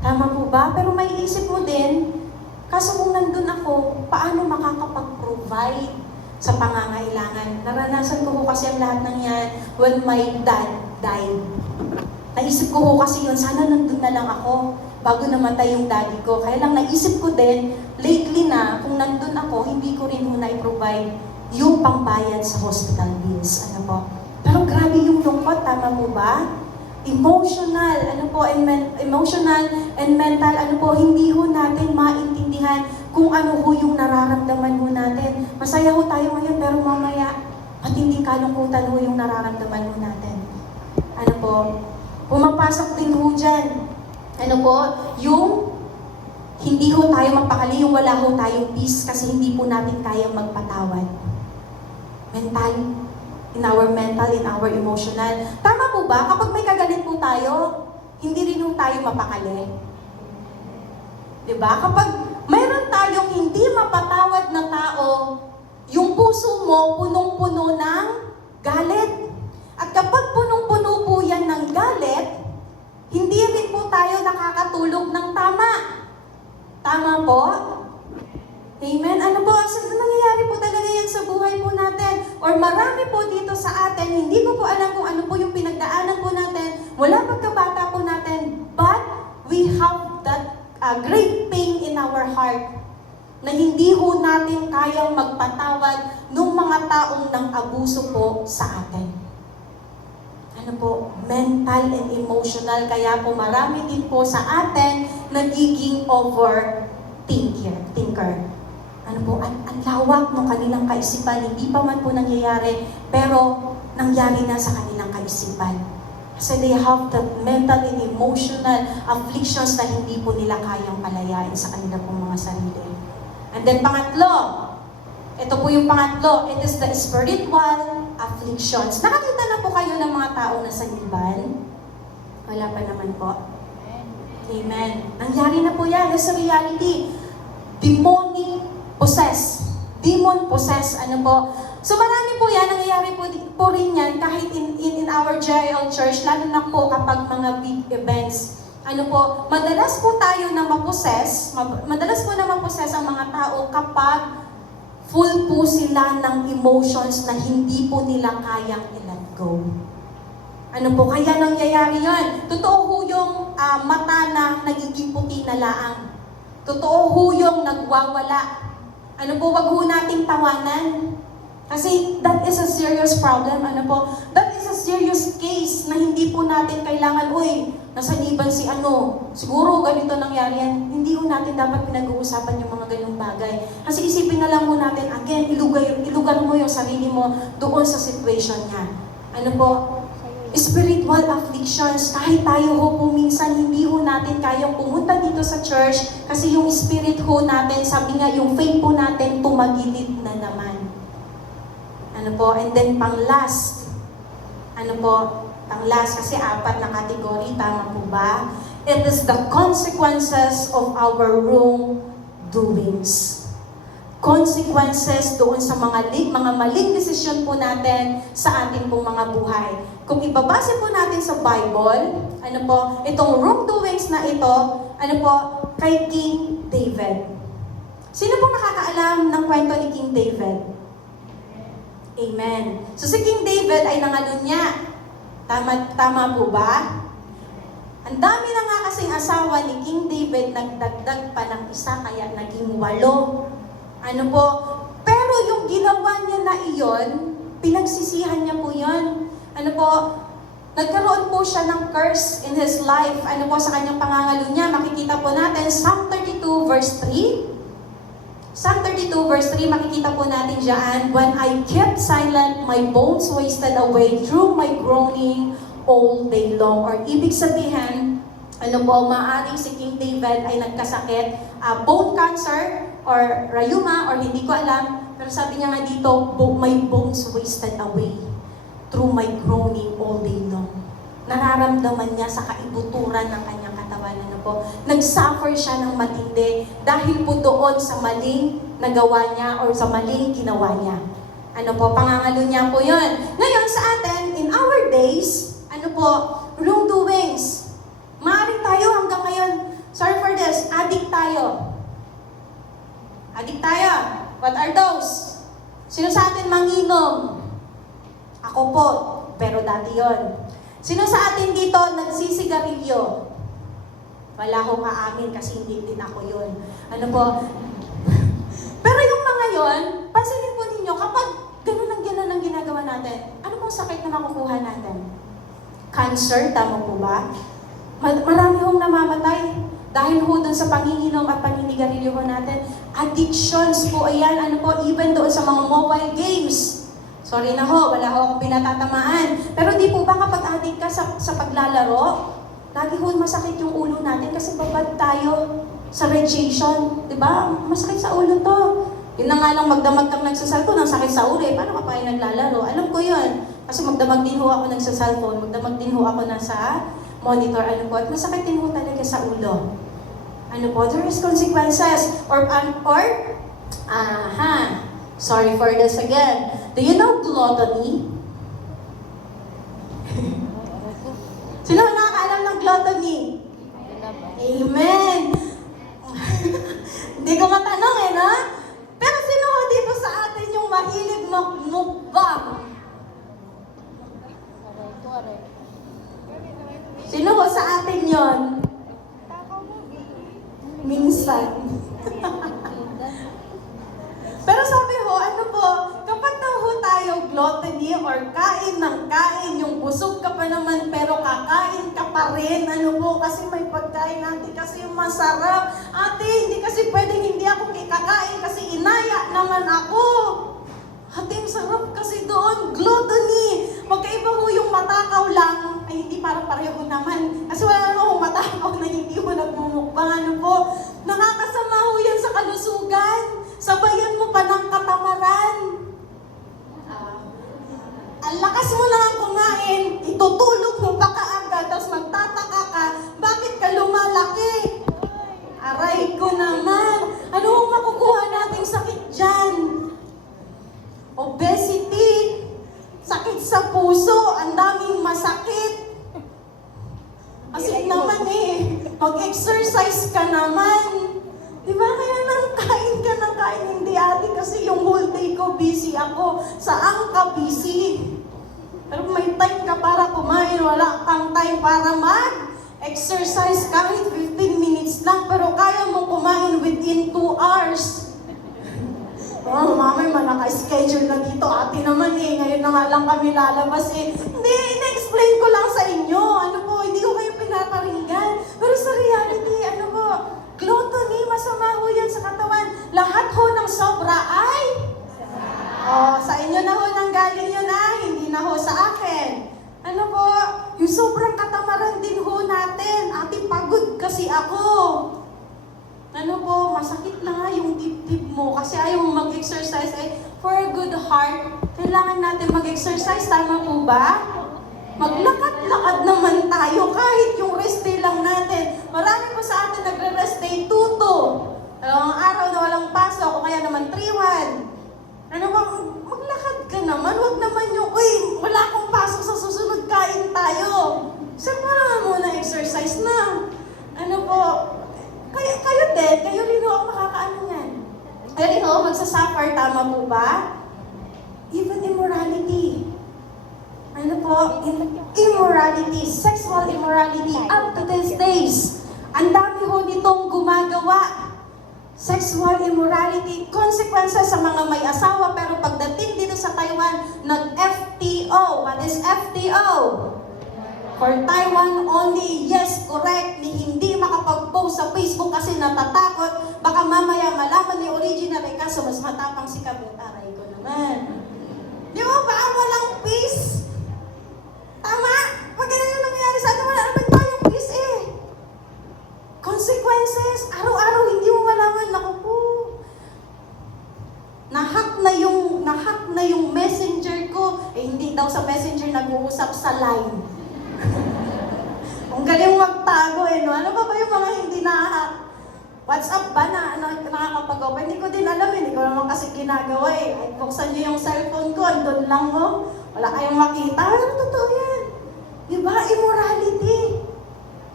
Tama po ba? Pero maiisip mo din, kaso kung nandun ako, paano makakapag-provide sa pangangailangan? Naranasan ko kasi ang lahat ng yan when my dad died. Naisip ko kasi yun, sana nandun na lang ako bago namatay yung daddy ko. Kaya lang naisip ko din, lately na, kung nandun ako, hindi ko rin muna i-provide yung pangbayad sa hospital bills. Ano po? Pero grabe yung lungkot, tama po ba? Emotional, emotional and mental, hindi ho natin maintindihan kung ano ho yung nararamdaman ho natin. Masaya ho tayo ngayon, pero mamaya, matinding kalungkutan ho yung nararamdaman ho natin. Ano po? Pumapasok din ho dyan. Ano po? Yung hindi ho tayo magpakali, yung wala ho tayong peace kasi hindi po natin kayang magpatawad. Mental, in our mental, in our emotional. Tama po ba? Kapag may kagalit po tayo, hindi rin ho tayo mapakali. Diba? Kapag mayroon tayong hindi mapatawad na tao, yung puso mo punong-puno ng galit. At kapag punong-puno po yan ng galit, hindi rin po tayo nakakatulog ng tama. Tama po? Amen? Ano po? Nangyayari po talaga yan sa buhay po natin. Or marami po dito sa atin, hindi ko po alam kung ano po yung pinagdaanan po natin, wala pagkabata po natin, but we have that great pain in our heart na hindi ho natin kayang magpatawad ng mga taong nang abuso po sa atin. Ano po? Mental and emotional. Kaya po marami din po sa atin nagiging overthinker. Ano po, ang lawak ng kanilang kaisipan, hindi pa man po nangyayari, pero nangyari na sa kanilang kaisipan. Kasi they have the mental and emotional afflictions na hindi po nila kayang palayain sa kanilang pong mga sarili. And then pangatlo, ito po yung pangatlo, it is the spiritual afflictions. Nakakita na po kayo ng mga tao na sa Liban? Wala pa naman po. Amen. Nangyari na po yan. That's a reality. Demonic possessed. demon possessed, ano po. So marami po yan, nangyayari po rin yan kahit in our GIL church, lalo na po kapag mga big events. Ano po, madalas po tayo na madalas po na maposes ang mga tao kapag full po sila ng emotions na hindi po nila kayang i-let go. Ano po, kaya nangyayari yan. Totoo ho yung mata na nagiging puti na laang. Totoo ho yung nagwawala. Ano po, wag ho nating tawanan. Kasi that is a serious problem. Ano po, that is a serious case na hindi po natin kailangan, nasaniban si siguro ganito nangyari yan. Hindi ho natin dapat pinag-uusapan yung mga ganyung bagay. Kasi isipin na lang ho natin, again, ilugar mo yung sarili mo doon sa situation niya. Ano po, spiritual afflictions, kahit tayo ho po minsan hindi ho natin kayang pumunta dito sa church kasi yung spirit ho natin, sabi nga yung faith po natin tumagilid na naman. Ano po, and then pang-last, kasi 4 na kategory, tama po ba? It is the consequences of our wrongdoings. Consequences doon sa mga maling desisyon po natin sa ating pong mga buhay. Kung ibabase po natin sa Bible, itong wrongdoings na ito, kay King David. Sino pong nakakaalam ng kwento ni King David? Amen. So si King David ay nangalunya. Tama po ba? Ang dami na nga kasing asawa ni King David, nagdagdag pa ng isa, kaya naging 8. Pero yung ginawa niya na iyon, pinagsisihan niya po yun. Nagkaroon po siya ng curse in his life. Sa kanyang pangangalo niya, makikita po natin, Psalm 32 verse 3. Psalm 32 verse 3, makikita po natin dyan, when I kept silent, my bones wasted away through my groaning all day long. Or ibig sabihin, maaaring si King David ay nagkasakit, bone cancer, or rheuma, or hindi ko alam, pero sabi niya nga dito, my bones wasted away through my groaning all day long. Nararamdaman niya sa kaibuturan ng kanyang katawan. Nag-suffer siya ng matindi dahil po doon sa maling nagawa niya or sa maling ginawa niya. Pangangalo niya po yun. Ngayon sa atin, in our days, wrongdoings. Maaaring tayo hanggang ngayon, sorry for this, addict tayo. Addict tayo. What are those? Sino sa atin manginom? Ako po, pero dati yon. Sino sa atin dito nagsisigarilyo? Wala akong aamin kasi hindi din ako yun. Pero yung mga yon, pansinin po ninyo, kapag ganun ang ginagawa natin, ano pong sakit na nakukuha natin? Cancer, tama po ba? Marami hong namamatay dahil ho dun sa panginginom at paninigarilyo ho natin. Addictions po, ayan, even doon sa mga mobile games. Sorry na ho, wala ho akong pinatatamaan. Pero di po ba kapag addict ka sa paglalaro, lagi ho masakit yung ulo natin kasi babad tayo sa radiation. Diba? Masakit sa ulo to. Yun na nga lang magdamag kang nagsasalpon, ang sakit sa ulo. Paano ka pa yung naglalaro? Alam ko yun. Kasi magdamag din ho ako nagsasalpon, magdamag din ho ako nasa monitor, at masakit din ho talaga sa ulo. There is consequences. Sorry for this again. Do you know gluttony? Sino nakakaalam ng gluttony? Amen! Hindi ko matanong no? Pero sino ho dito sa atin yung mahilig mag-mukbang? Sino ho sa atin yon? Minsan. Pero sabi ho, kapag na ho tayo gluttony or kain ng kain, yung busog ka pa naman pero kakain ka pa rin, kasi may pagkain natin kasi yung masarap. Ate, hindi kasi pwedeng hindi ako kakain kasi inaya naman ako. Ate, sarap kasi doon, gluttony. Magkaiba ho yung matakaw lang, ay hindi parang pareho naman. Kasi wala naman akong matakaw na hindi mo nagmumukbang. Nakakasama ho yan sa kalusugan. Sabayan mo pa ng katamaran. Ang lakas mo lang ang kumain, itutulog mo pa kaagad, tapos magtataka ka, bakit ka lumalaki? Aray ko naman. Ano ang makukuha nating sakit dyan? busy ako. Saan ka busy? Pero may time ka para kumain, wala kang time para mag-exercise kahit 15 minutes lang, pero kaya mong kumain within 2 hours. Oh, mamay, naka-schedule na dito. Ate naman ngayon na nga lang kami lalabas Hindi, na-explain ko lang sa inyo. Hindi ko kayo pinaparinggan. Pero sa reality, gluttony, masama ho yan sa katawan. Lahat ho ng sobra ay... sa inyo na ho nang galing yun hindi na ho sa akin. Yung sobrang katamaran din ho natin. Ate, pagod kasi ako. Masakit na nga yung dibdib mo kasi ayaw mo mag-exercise. For a good heart, kailangan natin mag-exercise. Tama po ba? Maglakad-lakad naman tayo kahit yung rest day lang natin. Marami po sa atin nagre-rest day 2-2. Dalawang araw na walang pasok o kaya naman 3-1. Maglakad ka naman. Huwag naman yung, wala akong pasok sa susunod, kain tayo. Saan mo naman muna exercise na? Kayo rin ho ang makakaano yan. Kayo rin ho, magsasuffer, tama po ba? Even immorality. Immorality, sexual immorality, up to these days. Ang dami ho nitong gumagawa. Sexual immorality, consequences sa mga may asawa, pero pagdating dito sa Taiwan, nag-FTO. What is FTO? For Taiwan only, yes, correct, ni hindi makapag-post sa Facebook kasi natatakot, baka mamaya malaman ni original, kaso mas matapang si Kabut, aray ko naman. Di ba ba? Walang peace. Tama? Pag ganun nangyayari sa atin, wala naman tayong peace Consequences, araw-araw hindi mo malaman, naku po. Nahack na yung messenger ko. Hindi daw sa messenger nag-uusap sa line. Ang galing magtago Ano ba yung mga hindi na-hack? WhatsApp ba na nakakapag-open? Hindi ko din alam hindi ko naman kasi ginagawa Ay, buksan niyo yung cellphone ko, andun lang wala kayong makita. Totoo yan. Diba? Immorality.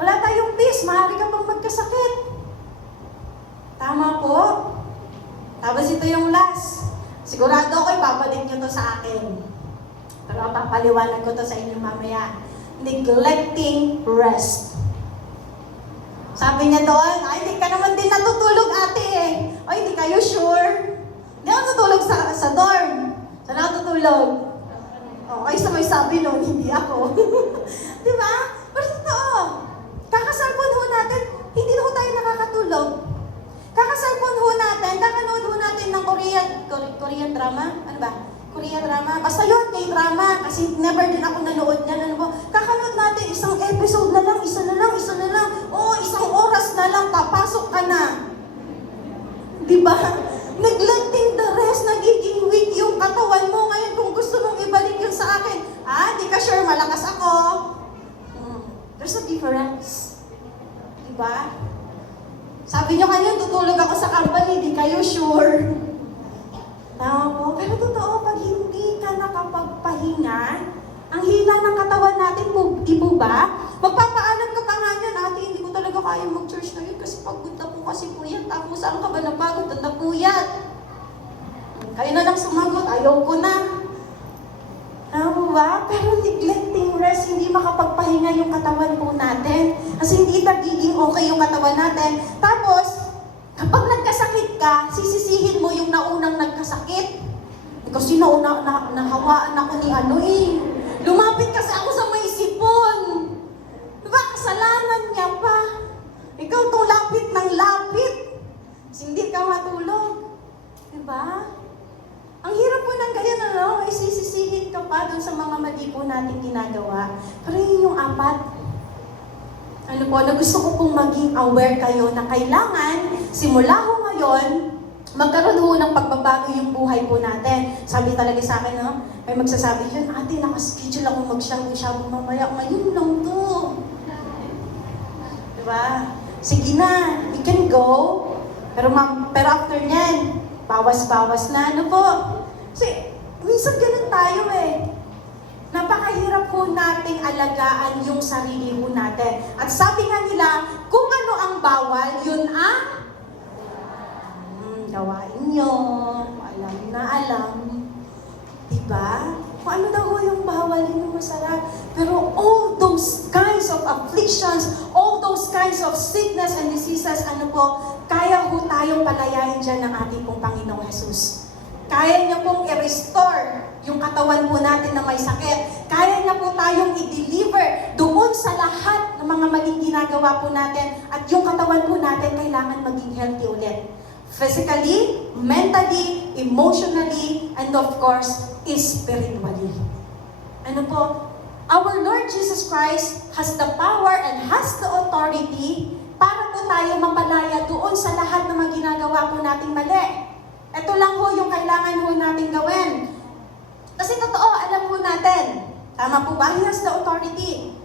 Wala tayong peace, maaari ka pang magkasakit. Tama po? Tapos ito yung last. Sigurado ko, ibabalik nyo to sa akin. Pero papaliwanag ko to sa inyo mamaya. Neglecting rest. Sabi niya doon, hindi ka naman din natutulog ate hindi kayo sure? Hindi ako natutulog sa dorm. Saan ako tutulog? Okay, sa may sabi noon, hindi ako. Di ba? Pero totoo. Kakasalpon ho natin, hindi na ho tayo nakakatulog. Kakasalpon ho natin, kakanood ho natin ng Korean drama. Ano ba? Korean drama. Basta yun, K-drama. Kasi never din ako nanood niyan. Kakanood natin, isang episode na lang, isa na lang. Isang oras na lang, papasok ka na. Diba? Neglecting the rest, nagiging weak yung katawan mo. Ngayon, kung gusto mong ibalik yun sa akin, di ka sure, malakas ako. There's a difference. Diba? Sabi nyo kanyan, tutulog ako sa company, di kayo sure. Tama po. Pero totoo, pag hindi ka nakapagpahinga, ang hina ng katawan natin, di po ba? Magpapaalam ka pa nga yan, ate, hindi ko talaga kaya mag-church na yun kasi pagod na po kasi po yan. Tapos saan ka ba napagod at napuyat? Kayo na lang sumagot, ayaw ko na. Tama ba? Pero neglecting rest, hindi makapagpahinga yung katawan po natin. Kasi hindi nagiging okay yung katawan natin. Tapos, kapag nagkasakit ka, sisisihin mo yung naunang nagkasakit. Kasi nahawaan ako ni Lumapit kasi ako sa may sipon. Diba? Kasalanan niya pa. Ikaw tong lapit ng lapit. Kasi hindi ka matulog. Diba? Ang hirap po ng ganyan, isisisihin ka pa doon sa mga mali po natin ginagawa. Pero yun yung apat. Na gusto ko pong maging aware kayo na kailangan, simula ho ngayon, magkaroon ho ng pagbabago yung buhay po natin. Sabi talaga sa akin, may magsasabi yun, ate, nakaschedule ako mag-shabu-shabu mamaya. Ngayon lang to. Diba? Sige na, you can go. Pero after nyan, bawas-bawas na. Kasi, minsan ganun tayo Napakahirap po nating alagaan yung sarili po natin. At sabi nga nila, kung ano ang bawal, yun ang gawain nyo. Alam na alam. ba? Kung ano daw ho yung bawal, yun yung masarap. Pero all those kinds of afflictions, all those kinds of sickness and diseases, kaya ho tayong palayain dyan ng ating pong Panginoong Jesus. Kaya niya pong i-restore yung katawan po natin na may sakit. Kaya niya po tayong i-deliver doon sa lahat ng mga maling ginagawa po natin. At yung katawan po natin kailangan maging healthy ulit. Physically, mentally, emotionally, and of course, spiritually. Our Lord Jesus Christ has the power and has the authority para po tayo mapalaya doon sa lahat ng mga ginagawa po nating mali. Ito lang ho yung kailangan ho natin gawin. Kasi totoo, alam ho natin. Tama po ba? He has the authority.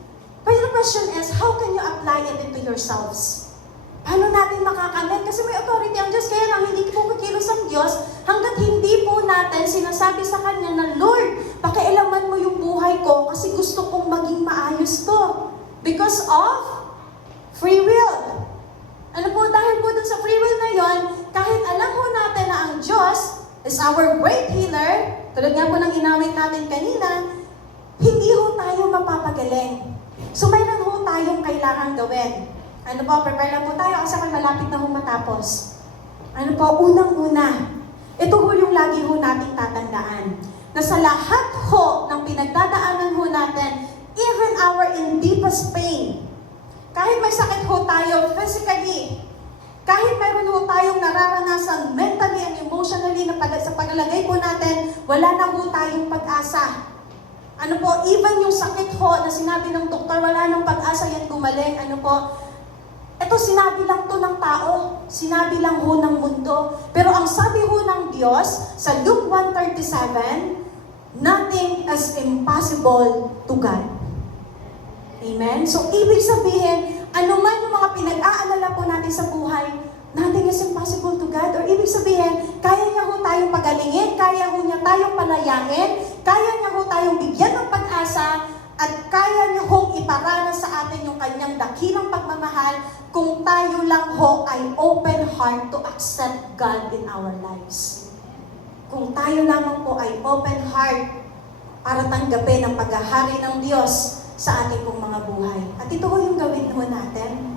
But the question is, how can you apply it into yourselves? Paano natin makakamit? Kasi may authority ang Diyos. Kaya lang, hindi po kikilos ang Diyos hanggat hindi po natin sinasabi sa Kanya na, Lord, pakialaman mo yung buhay ko kasi gusto kong maging maayos to. Because of free will. Dahil po dun sa free will na yon, kahit alam po natin na ang Diyos is our great healer, tulad nga po ng inawit natin kanina, hindi ho tayo mapapagaling. So mayroon ho tayong kailangang gawin. Prepare lang po tayo kasi malapit na ho matapos. Unang-una, ito ho yung lagi ho nating tatandaan. Na sa lahat ho ng pinagdadaanan ho natin, even our in deepest pain, kahit may sakit ho tayo physically, kahit meron ho tayong nararanasan mentally and emotionally na sa paglalagay po natin, wala na ho tayong pag-asa. Even yung sakit ho na sinabi ng doktor, wala nang pag-asa yan gumaling, ito sinabi lang to ng tao, sinabi lang ho ng mundo. Pero ang sabi ho ng Diyos sa Luke 1:37, nothing is impossible to God. Amen? So, ibig sabihin, anuman yung mga pinag-aalala po natin sa buhay, nothing is impossible to God. Or ibig sabihin, kaya niya ho tayong pagalingin, kaya ho niya tayong palayain, kaya niya ho tayong bigyan ng pag-asa, at kaya niya hong iparanas sa atin yung kanyang dakilang pagmamahal kung tayo lang ho ay open heart to accept God in our lives. Kung tayo lamang po ay open heart para tanggapin ang paghahari ng Diyos sa ating pong mga buhay. At ito ho yung gawin ho natin.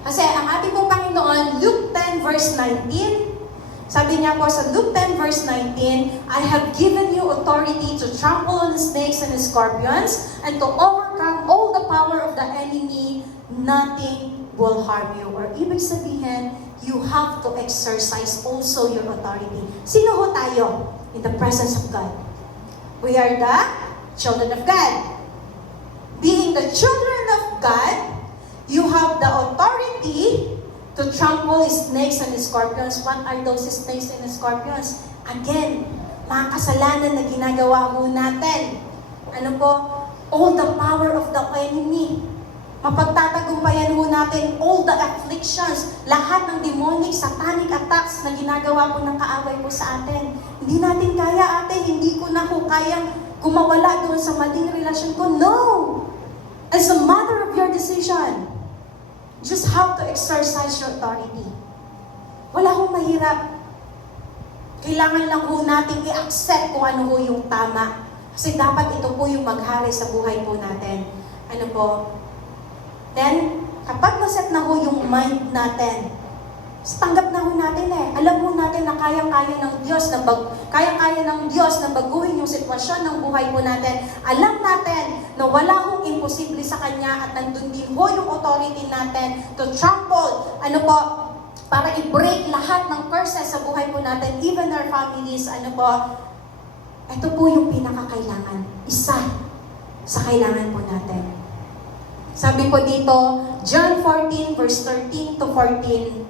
Kasi ang ating pong Panginoon, Luke 10 verse 19, sabi niya po sa Luke 10 verse 19, I have given you authority to trample on snakes and scorpions and to overcome all the power of the enemy, nothing will harm you. Or ibig sabihin, you have to exercise also your authority. Sino ho tayo in the presence of God? We are the children of God. Being the children of God, you have the authority to trample snakes and scorpions. What are those snakes and scorpions? Again, mga kasalanan na ginagawa ho natin. All the power of the enemy. Mapagtatagumpayan ho natin all the afflictions, lahat ng demonic, satanic attacks na ginagawa po ng kaaway po sa atin. Hindi natin kaya, ate, hindi ko na ho kayang kumawala doon sa maling relasyon ko. No! As a matter of your decision, just have to exercise your authority. Wala hong mahirap. Kailangan lang ho natin i-accept kung ano ho yung tama. Kasi dapat ito po yung maghari sa buhay po natin. Then, kapag naset na ho yung mind natin, tanggap na ho natin Alam ho natin na kaya-kaya ng Diyos na baguhin yung sitwasyon ng buhay po natin. Alam natin na wala hong imposible sa Kanya at nandun din ho yung authority natin to trample, para i-break lahat ng curses sa buhay po natin, even our families, ito po yung pinakakailangan. Isa sa kailangan po natin. Sabi po dito, John 14 verse 13 to 14.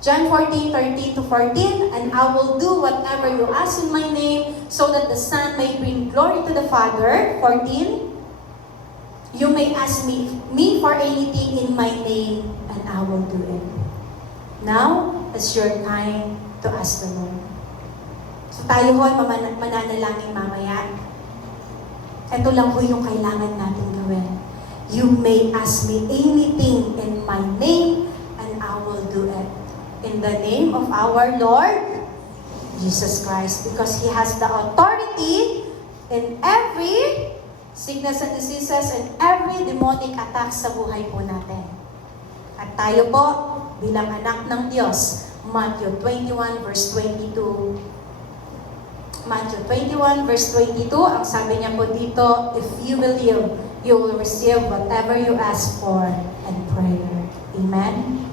John 14:13 to 14, and I will do whatever you ask in my name, so that the Son may bring glory to the Father. 14, you may ask me for anything in my name, and I will do it. Now, it's your time to ask the Lord. So tayo ho, mananalangin mamaya. Ito lang ho yung kailangan natin gawin. You may ask me anything in my name, and I will do it. In the name of our Lord Jesus Christ, because He has the authority in every sickness and diseases and every demonic attack sa buhay po natin. At tayo po, bilang anak ng Diyos, Matthew 21 verse 22. Matthew 21 verse 22, ang sabi niya po dito, if you believe, you will receive whatever you ask for in prayer. Amen?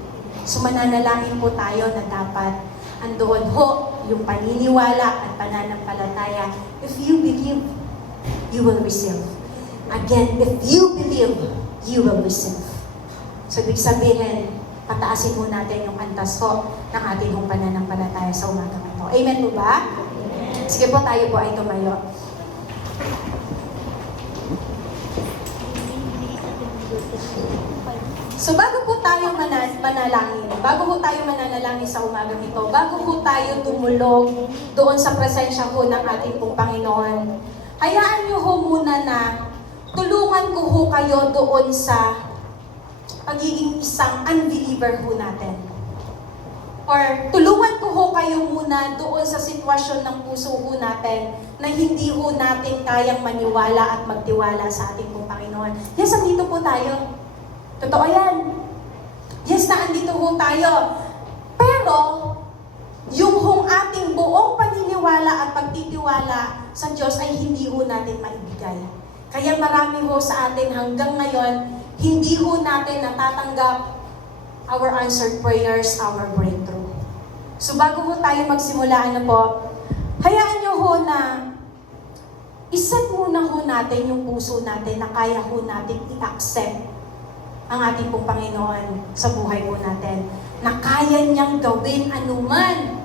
So mananalangin po tayo na dapat andoon ho yung paniniwala at pananampalataya. If you believe, you will receive. Again, if you believe, you will receive. So ibig sabihin, pataasin po natin yung antas ho ng ating pananampalataya sa umagang ito. Amen po ba? Sige po, tayo po ay tumayo. So bago po tayo manalangin, bago po tayo mananalangin sa umagang ito, bago po tayo tumulog doon sa presensya po ng ating pong Panginoon, hayaan niyo ho muna na tulungan ko ho kayo doon sa pagiging isang unbeliever ho natin. Or tulungan ko ho kayo muna doon sa sitwasyon ng puso ho natin na hindi ho natin kayang maniwala at magtiwala sa ating pong Panginoon. Yes, andito po tayo. Totoo yan. Yes, na andito ho tayo. Pero, yung hong ating buong paniniwala at pagtitiwala sa Diyos ay hindi ho natin maibigay. Kaya marami ho sa atin hanggang ngayon, hindi ho natin natatanggap our answered prayers, our breakthrough. So bago ho tayo magsimula, hayaan nyo ho na iset muna ho natin yung puso natin na kaya ho natin i-accept ang ating pong Panginoon sa buhay po natin. Na kaya niyang gawin anuman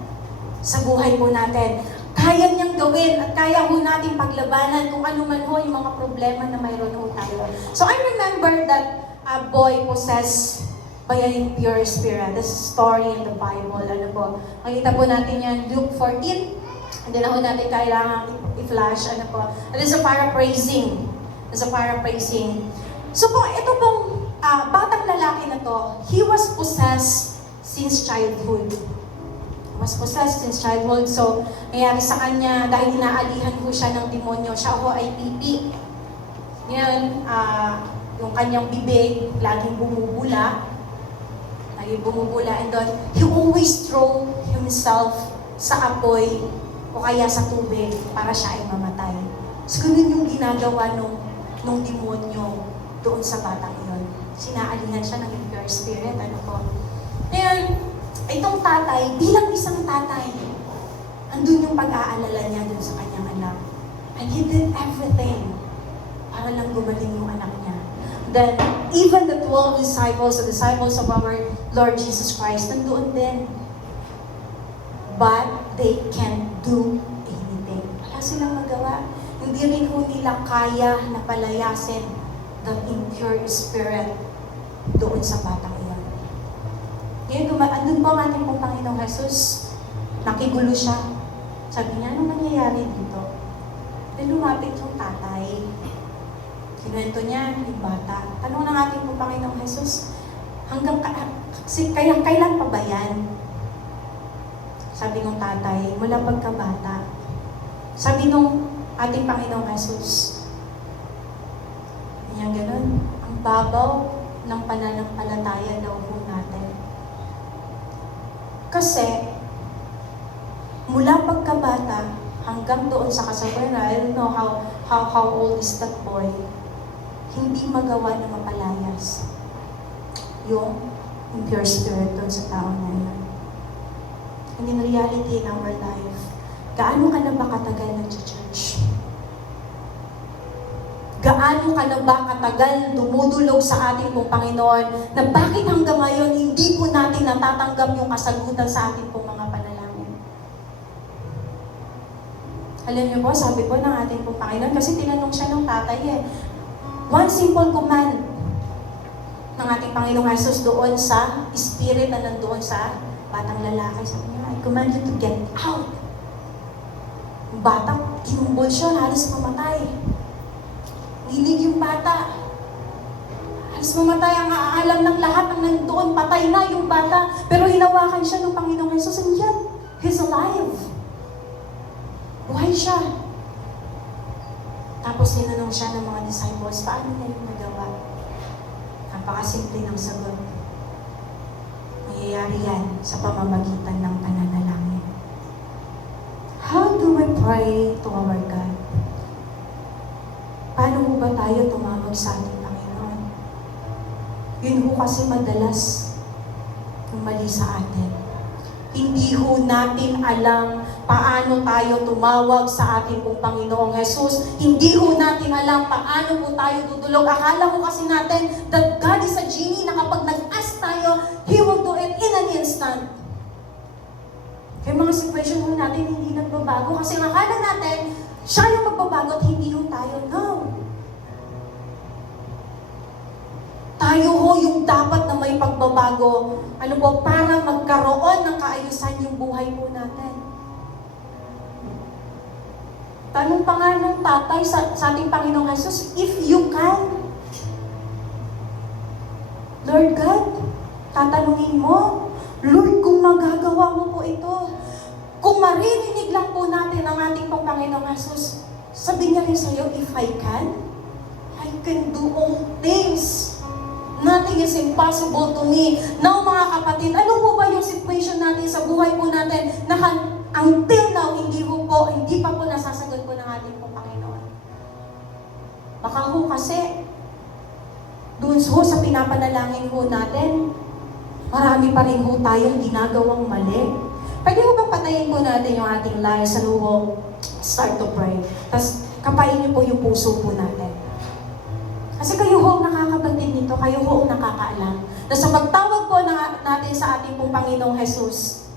sa buhay po natin. Kaya niyang gawin at kaya ho natin paglabanan kung anuman ho yung mga problema na mayroon ho tayo. So I remember that a boy possessed by an impure spirit. This is a story in the Bible. Makita po natin yan, Luke 14. Hindi na ho natin kailangan i-flash. It is a paraphrasing. It's a paraphrasing. So po, ito pong batang lalaki na to, he was possessed since childhood. He was possessed since childhood. So, nangyari sa kanya, dahil inaalihan ho siya ng demonyo, siya ho ay pipi. Ngayon, yung kanyang bibig, laging bumubula. And then, he always throw himself sa apoy o kaya sa tubig para siya ay mamatay. So, ganun yung ginagawa nung demonyo doon sa batang iyon. Sinaalihan siya ng impure spirit. Ngayon, itong tatay, bilang isang tatay, andun yung pag-aalala niya doon sa kanyang anak. And he did everything para lang gumaling yung anak niya. Then, even the 12 disciples, the disciples of our Lord Jesus Christ, nandoon din. But they can't do anything. Wala silang magawa. Hindi rin ho nila kaya na palayasin the impure spirit doon sa batang iyon. Ngayon, andun po ang ating pong Panginoong Jesus. Nakigulo siya. Sabi niya, anong nangyayari dito? Then lumapit yung tatay. Kinuwento niya yung bata. Tanong ng ating pong Panginoong Jesus, kailan pa ba yan? Sabi ng tatay, mula pagkabata. Sabi nung ating Panginoong Jesus, niya ganun, ang babaw ng pananampalataya daw po natin. Kasi, mula pagkabata hanggang doon sa kasabayan, I don't know how old is that boy, hindi magawa na mapalayas yung impure spirit doon sa tao na yun. And in reality in our life, gaano ka na ba katagal nag-church? Gaano ka na ba katagal dumudulog sa ating pong Panginoon na bakit hanggang ngayon hindi po natin natatanggap yung kasagutan sa ating pong mga panalangin? Alam niyo po, sabi po ng ating pong Panginoon, kasi tinanong siya ng tatay one simple command ng ating Panginoong Jesus doon sa spirit na nandoon sa batang lalaki. Sabi niya, I command you to get out. Yung bata, kinumbol siya, halos mamatay. Hilig yung bata. Halos mamatay, ang aalam ng lahat ng nandoon, patay na yung bata. Pero hinawakan siya ng Panginoong Jesus, and yet, He's alive. siya. Tapos tinanong siya ng mga disciples, paano niya yung nagawa? Napakasimple ng sagot. Mangyayari yan sa pamamagitan ng pananalangin. How do we pray to our God? Paano ho ba tayo tumawag sa ating Panginoon? Yun ho kasi madalas yung mali sa atin. Hindi ho natin alam paano tayo tumawag sa ating pong Panginoong Jesus. Hindi ho natin alam paano po tayo tutulog. Akala ko kasi natin that God is a genie na kapag nag-ask tayo, He will do it in an instant. Kaya mga situation ho natin hindi nagbabago kasi akala natin siya yung magbabago at hindi ho tayo. No. Tayo ho yung dapat na may pagbabago. Ano po, para magkaroon ng kaayusan yung buhay po natin. Tanong pa nga ng tatay sa ating Panginoong Jesus, if you can, Lord God, tatanungin mo, Lord, kung magagawa mo po ito, kung maririnig lang po natin ang ating pong Panginoong Jesus, sabihin niya rin sa iyo, if I can do all things. Nothing is impossible to me. Now, mga kapatid, ano po ba yung situation natin sa buhay po natin na until now, hindi pa po nasasagot po ng ating pong Panginoon? Baka ho kasi, doon ho sa pinapanalangin ho natin, marami pa rin ho tayong ginagawang mali. Pwede ho bang patayin po natin yung ating lives sa luho? Start to pray. Tapos, kapain niyo po yung puso po natin. Kasi kayo ho ang nakakabatid nito, kayo ho ang nakakaalam. Na sa pagtawag po natin sa ating pong Panginoong Jesus,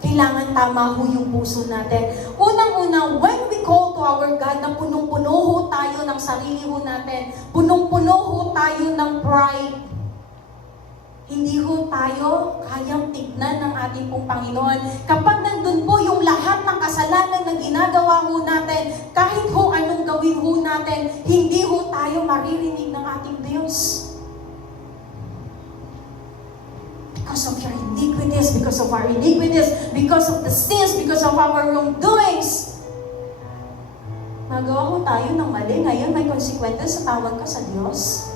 kailangan tama ho yung puso natin. Unang-una, when we call to our God, na punong-puno ho tayo ng sarili ho natin, punong-puno ho tayo ng pride, hindi ho tayo kayang tignan ng ating pong Panginoon. Kapag nandun po yung lahat ng kasalanan na ginagawa ho natin, kahit ho anong gawin ho natin, hindi ho tayo maririnig ng ating Diyos. Because of your iniquities, because of the sins, because of our wrongdoings. Nagawa ho tayo ng mali, ngayon may konsekwensya sa tawag ka sa Diyos.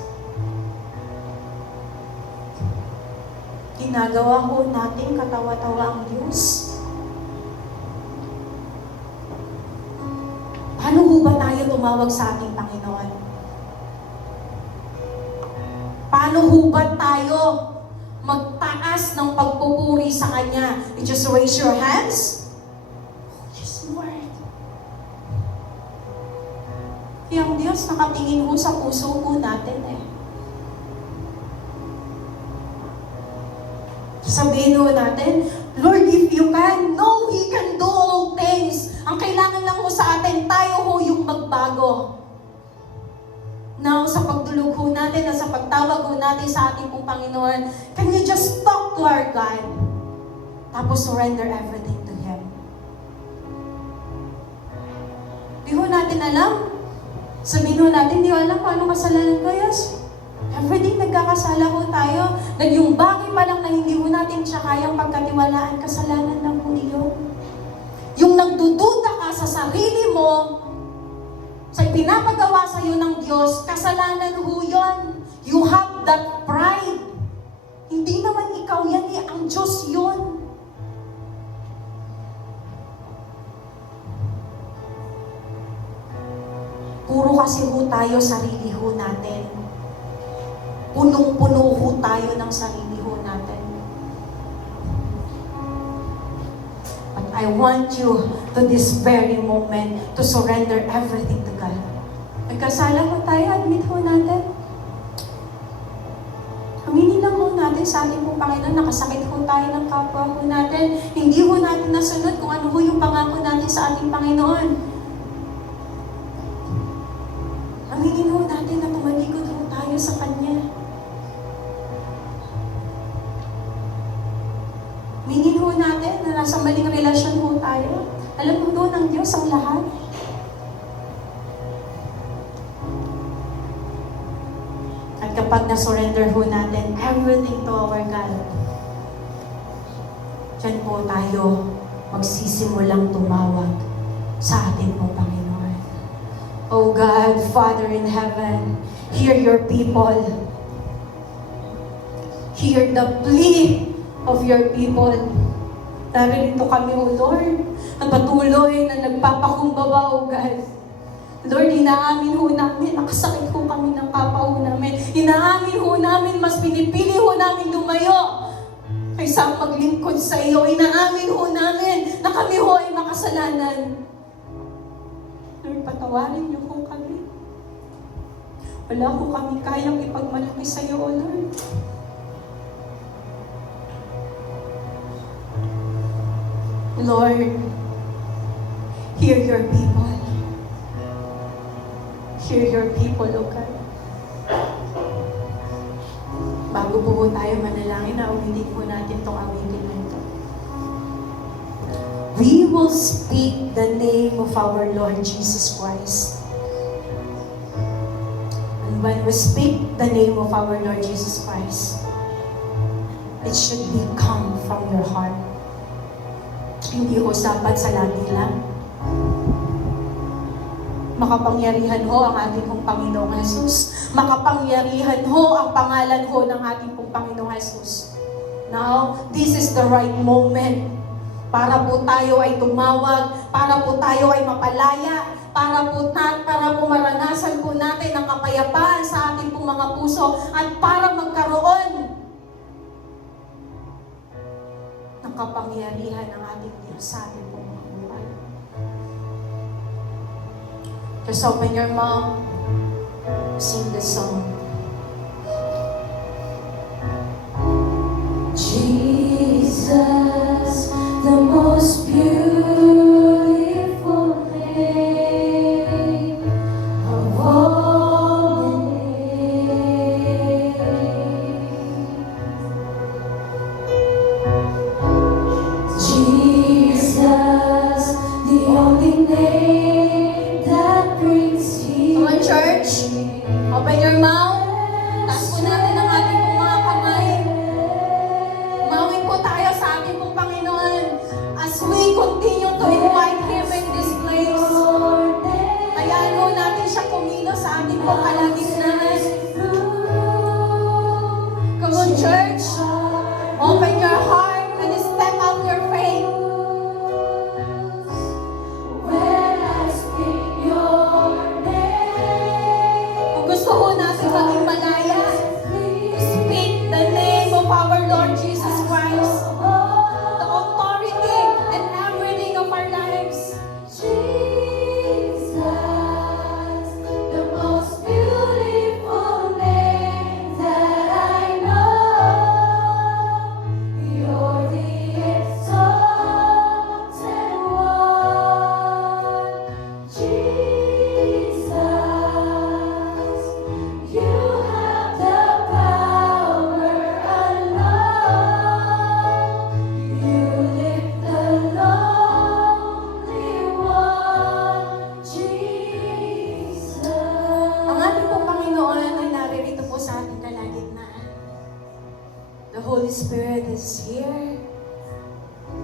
Ginagawa ho natin katawa-tawa ang Diyos. Paano ho ba tayo tumawag sa ating Panginoon? Paano ho ba tayo magtaas ng pagpupuri sa Kanya? You just raise your hands? Oh, yes, Lord. Yung Diyos nakatingin ho sa puso ho natin eh. Sabihin ho natin, Lord, if you can, no, He can do all things. Ang kailangan lang ho sa atin, tayo ho yung magbago. Now, sa pagdulog ho natin, at sa pagtawag ho natin sa ating pong Panginoon, can you just talk to our God? Tapos surrender everything to Him. Di ho natin alam. Sabihin ho natin, di ho alam kung anong kasalanan ko, yes. Everyday nagkakasala ho tayo. Yung bagay pa lang na hindi ho natin siya kayang pagkatiwalaan, kasalanan lang ho iyon. Yung nagdududa ka sa sarili mo, sa pinapagawa sa iyo ng Diyos, kasalanan ho yun. You have that pride. Hindi naman ikaw yan eh, ang Diyos yun. Puro kasi ho tayo sarili ho natin. Punong-puno ho tayo ng sarili ho natin. But I want you to this very moment to surrender everything to God. Nagkasala ho tayo, admit ho natin. Aminin lang ho natin sa ating pong Panginoon, nakasakit ho tayo ng kapwa ho natin. Hindi ho natin nasunod kung ano ho yung pangako natin sa ating Panginoon. Aminin ho natin na tumalikod ho tayo sa Kanya. Aminin ho natin na nasa maling relasyon ho tayo. Alam mo doon ng Diyos ang lahat. At kapag na-surrender ho natin everything to our God, dyan po tayo magsisimulang tumawag sa ating pong Panginoon. Oh God, Father in heaven, hear your people. Hear the plea of your people. Narito kami, O Lord, ang patuloy na nagpapakumbaba, O God. Lord, inaamin ho namin, nakasakit ho kami ng kapwa ho namin. Inaamin ho namin, mas pinipili ho namin lumayo kaysa maglingkod sa iyo. Inaamin ho namin na kami ho ay makasalanan. Lord, patawarin niyo ho kami. Wala ho kami kayang ipagmalaki sa iyo, O Lord. Lord, hear your people. Hear your people, O God. Bago po tayo manalangin, na ulitin po natin itong awitin na ito. We will speak the name of our Lord Jesus Christ. And when we speak the name of our Lord Jesus Christ, it should come from your heart. Hindi ho sapat sa labi lang. Makapangyarihan ho ang ating pong Panginoong Jesus. Makapangyarihan ho ang pangalan ho ng ating pong Panginoong Jesus. Now, this is the right moment para po tayo ay tumawag, para po tayo ay mapalaya, para po maranasan po natin ang kapayapaan sa ating pong mga puso, at para magkaroon ng kapangyarihan ng ating Diyos sa ating pong mga buhay. Just open your mouth, sing the song. Jesus, the most beautiful name of all names. Jesus, the only name that brings healing. Come on, church. Open your mouth. Taas po natin ang ating pong mga kamay. Umawin po tayo sa ating pong Panginoon as we continue to invite Him in this place. Hayaan mo natin siya kumilos sa ating pong kalagitnaan. Come on, church. Open your heart and step out your faith. When I speak your name, kung gusto ho natin maging malaya, speak the name of our Lord Jesus Christ, the authority and everything of our lives. Jesus, the most beautiful name that I know. You're the exalted one. Jesus, you have the power alone. You lift the lonely one, Jesus. Ang ating pong Panginoon ay naririto po sa ating kalagitnaan. The Holy Spirit is here.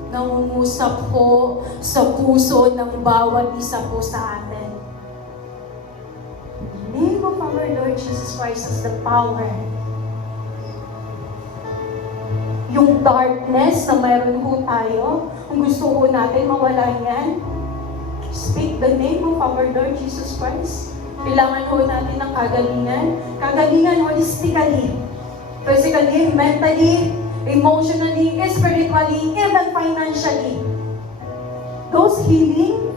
Nangungusap po sa puso ng bawat isa po sa atin. The name of our Lord Jesus Christ has the power. Yung darkness na mayroon po tayo, kung gusto po natin mawala yan, speak the name of our Lord Jesus Christ. Kailangan po natin ng kagalingan. Kagalingan holistically. Physically, mentally, emotionally, spiritually, even financially. Those healing,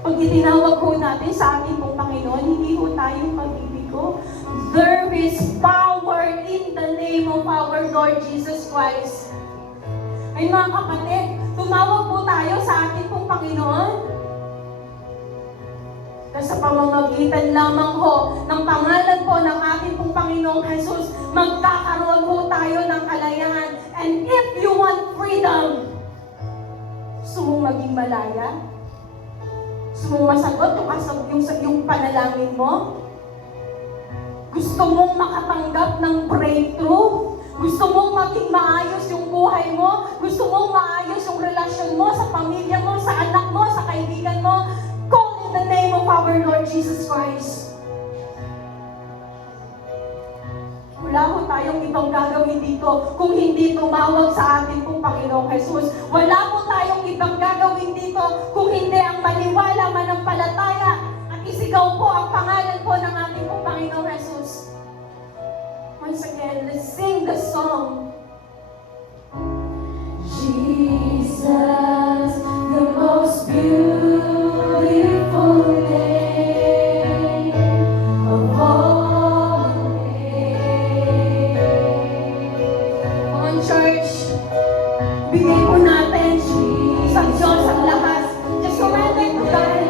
pag itinawag po natin sa ating pong Panginoon, hindi po tayo magbibigo. There is power in the name of our Lord Jesus Christ. Ay mga kapatid, tumawag po tayo sa ating pong Panginoon. Dahil sa pamamagitan lamang ho ng pangalan po ng ating pong Panginoong Jesus, magkakaroon ho tayo ng kalayaan. And if you want freedom, gusto mong maging malaya? Gusto mong masagot yung panalangin mo? Gusto mong makatanggap ng breakthrough? Gusto mong maging maayos yung buhay mo? Gusto mong maayos yung relasyon mo sa pamilya mo, sa anak mo, sa kaibigan mo? Call in the name of our Lord Jesus Christ. Wala ho tayong ibang gagawin dito kung hindi tumawag sa atin pong Panginoong Jesus. Wala po tayong ibang gagawin dito kung hindi ang maniwala, manampalataya at isigaw po ang pangalan po ng ating pong Panginoong Jesus. Once again, let's sing the song. Jesus, the most beautiful name of all names. On church, bigay po natin sa Diyos ang lahat. Just surrender to God.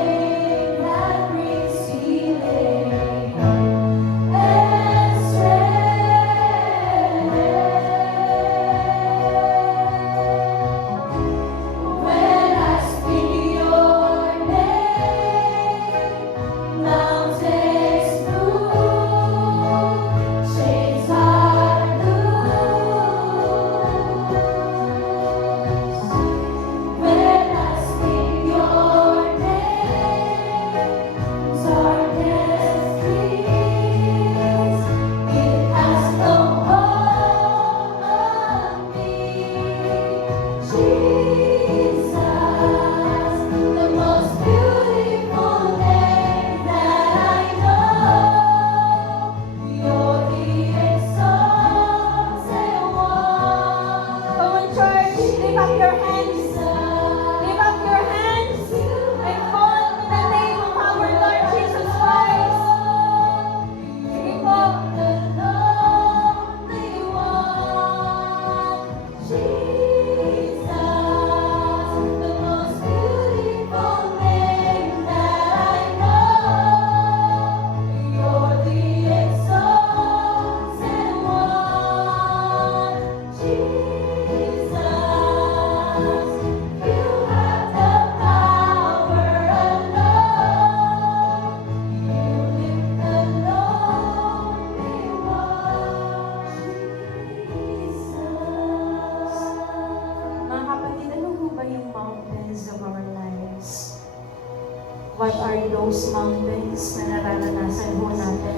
That brings healing and strength. When I speak your name, mountains move, chains are loose. When I speak your name, darkness flees. It has no hold on me. Jesus, the most beautiful name that I know. You're the exalted one. Come on, church, lift up your hands. Lift up your hands and call to the name of our Lord Jesus Christ. Sige po. The lonely one. Jesus, the most beautiful name that I know. You're the exalted one. Jesus, you have the power alone. You lift the lonely one. Jesus. Mga kapatid, ano ho ba yung mountains of our lives? What are those mountains na nararanasan ho natin?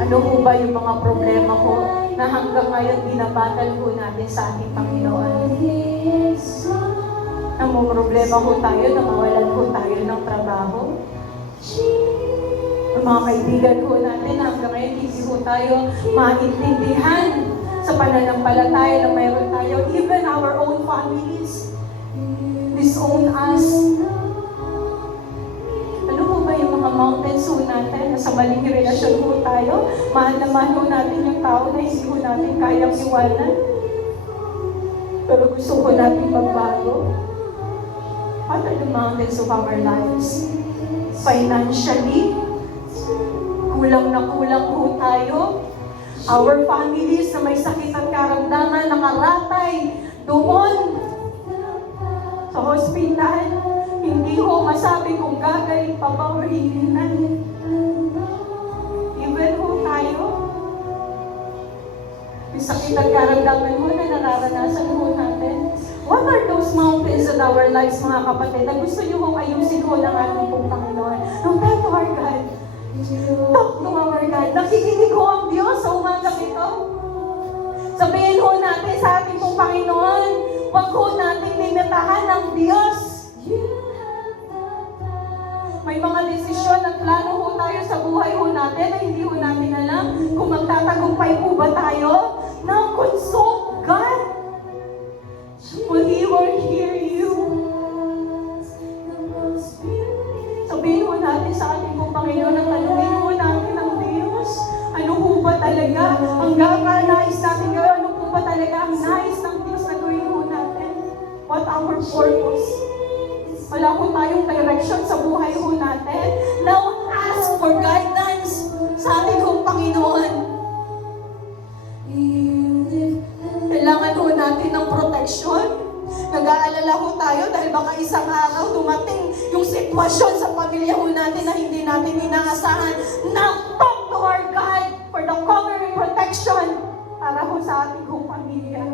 Ano ho ba yung mga problema ho na hanggang ngayon binabattle ho natin sa ating Panginoon? Namumroblema ho tayo na mawalan ho tayo ng trabaho? Ang mga kaibigan ho natin hanggang ngayon hindi ho tayo maintindihan sa pananampalataya na mayroon tayo. Even our own families disown us. Ano ho ba yung mga mountains ho natin? Sa maling relasyon ho tayo? Mahal na mahal ho natin yung tao na hindi ho natin kayang iwanan. Pero gusto ho natin magbago. What are the mountains of our lives? Financially, kulang na kulang ho tayo. Our families na may sakit at karamdaman, nakaratay doon sa hospital, hindi ho masabi kung gagaling pa ba o hindi na. Even ho tayo, may sakit at karamdaman ho na nararanasan ho natin. What are those mountains in our lives, mga kapatid, na gusto nyo hong ayusin ho ng ating pong Panginoon? No, talk to our God. Talk to our God. Nakikinig ho ang Diyos sa umagang ito. Sabihin ho natin sa ating pong Panginoon, huwag ho natin limitahan ng Diyos. May mga desisyon at plano ho tayo sa buhay ho natin na hindi ho natin alam kung magtatagumpay po ba tayo. Now consult God. Will He will hear you. Sabihin ho natin sa ating pong Panginoon at tanungin ho natin ang Diyos. Ano po ba talaga ang nais natin gawin? Ano po ba talaga ang nais ng Diyos na gawin ho natin? What our purpose? Wala po tayong direction sa buhay ho natin. Now ask for guidance sa ating pong Panginoon. Kailangan ho natin ng protection. Nag-aalala ho tayo dahil baka isang araw dumating yung sitwasyon sa pamilya ho natin na hindi natin inaasahan. Now talk to our God for the covering protection para ho sa ating kong pamilya.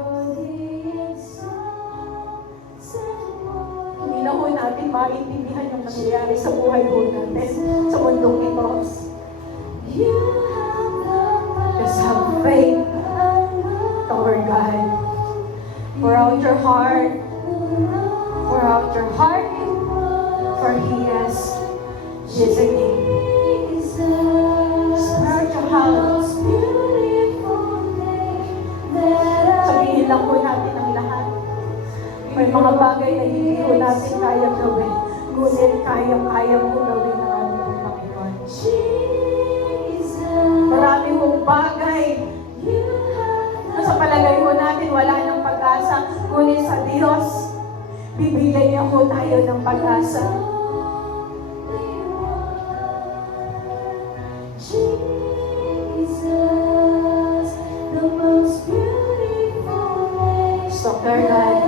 Hindi na ho natin maintindihan yung nangyayari sa buhay ho natin sa mundong ito. Just have faith toward God. Pour out your heart. Pour out your heart, for He is visiting. Spread your heart. Sabihin lang po natin ang lahat. May mga bagay na hindi po natin kayang gawin. Ngunit kayang-kaya po gawin ng ating Panginoon. Marami pong bagay na sa palagay po natin wala ng pag-asa. Ngunit sa Diyos, bibigyan niya po tayo ng pag-asa. So, dear God,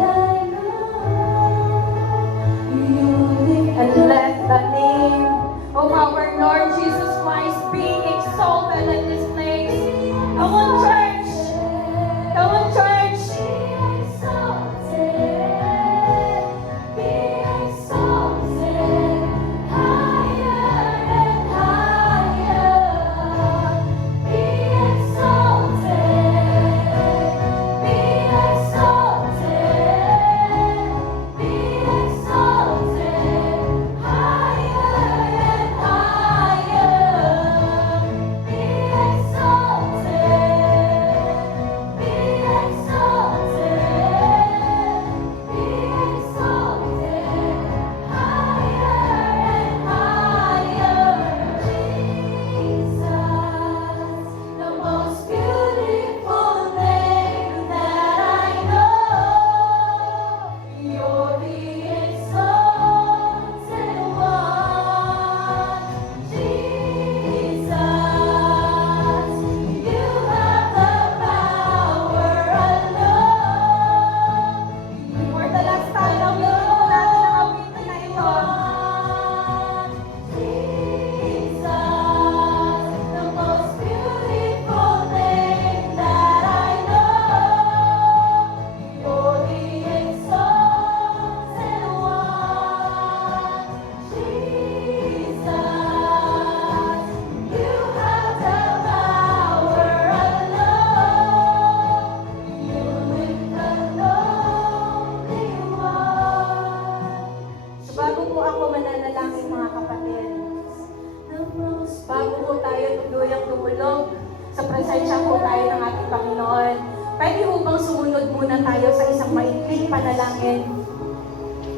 and let the name of our Lord Jesus Christ be exalted in this place. Come on, church! Come on, church! sa presensya po tayo ng ating Panginoon. Pwede ho bang sumunod muna tayo sa isang maikling panalangin?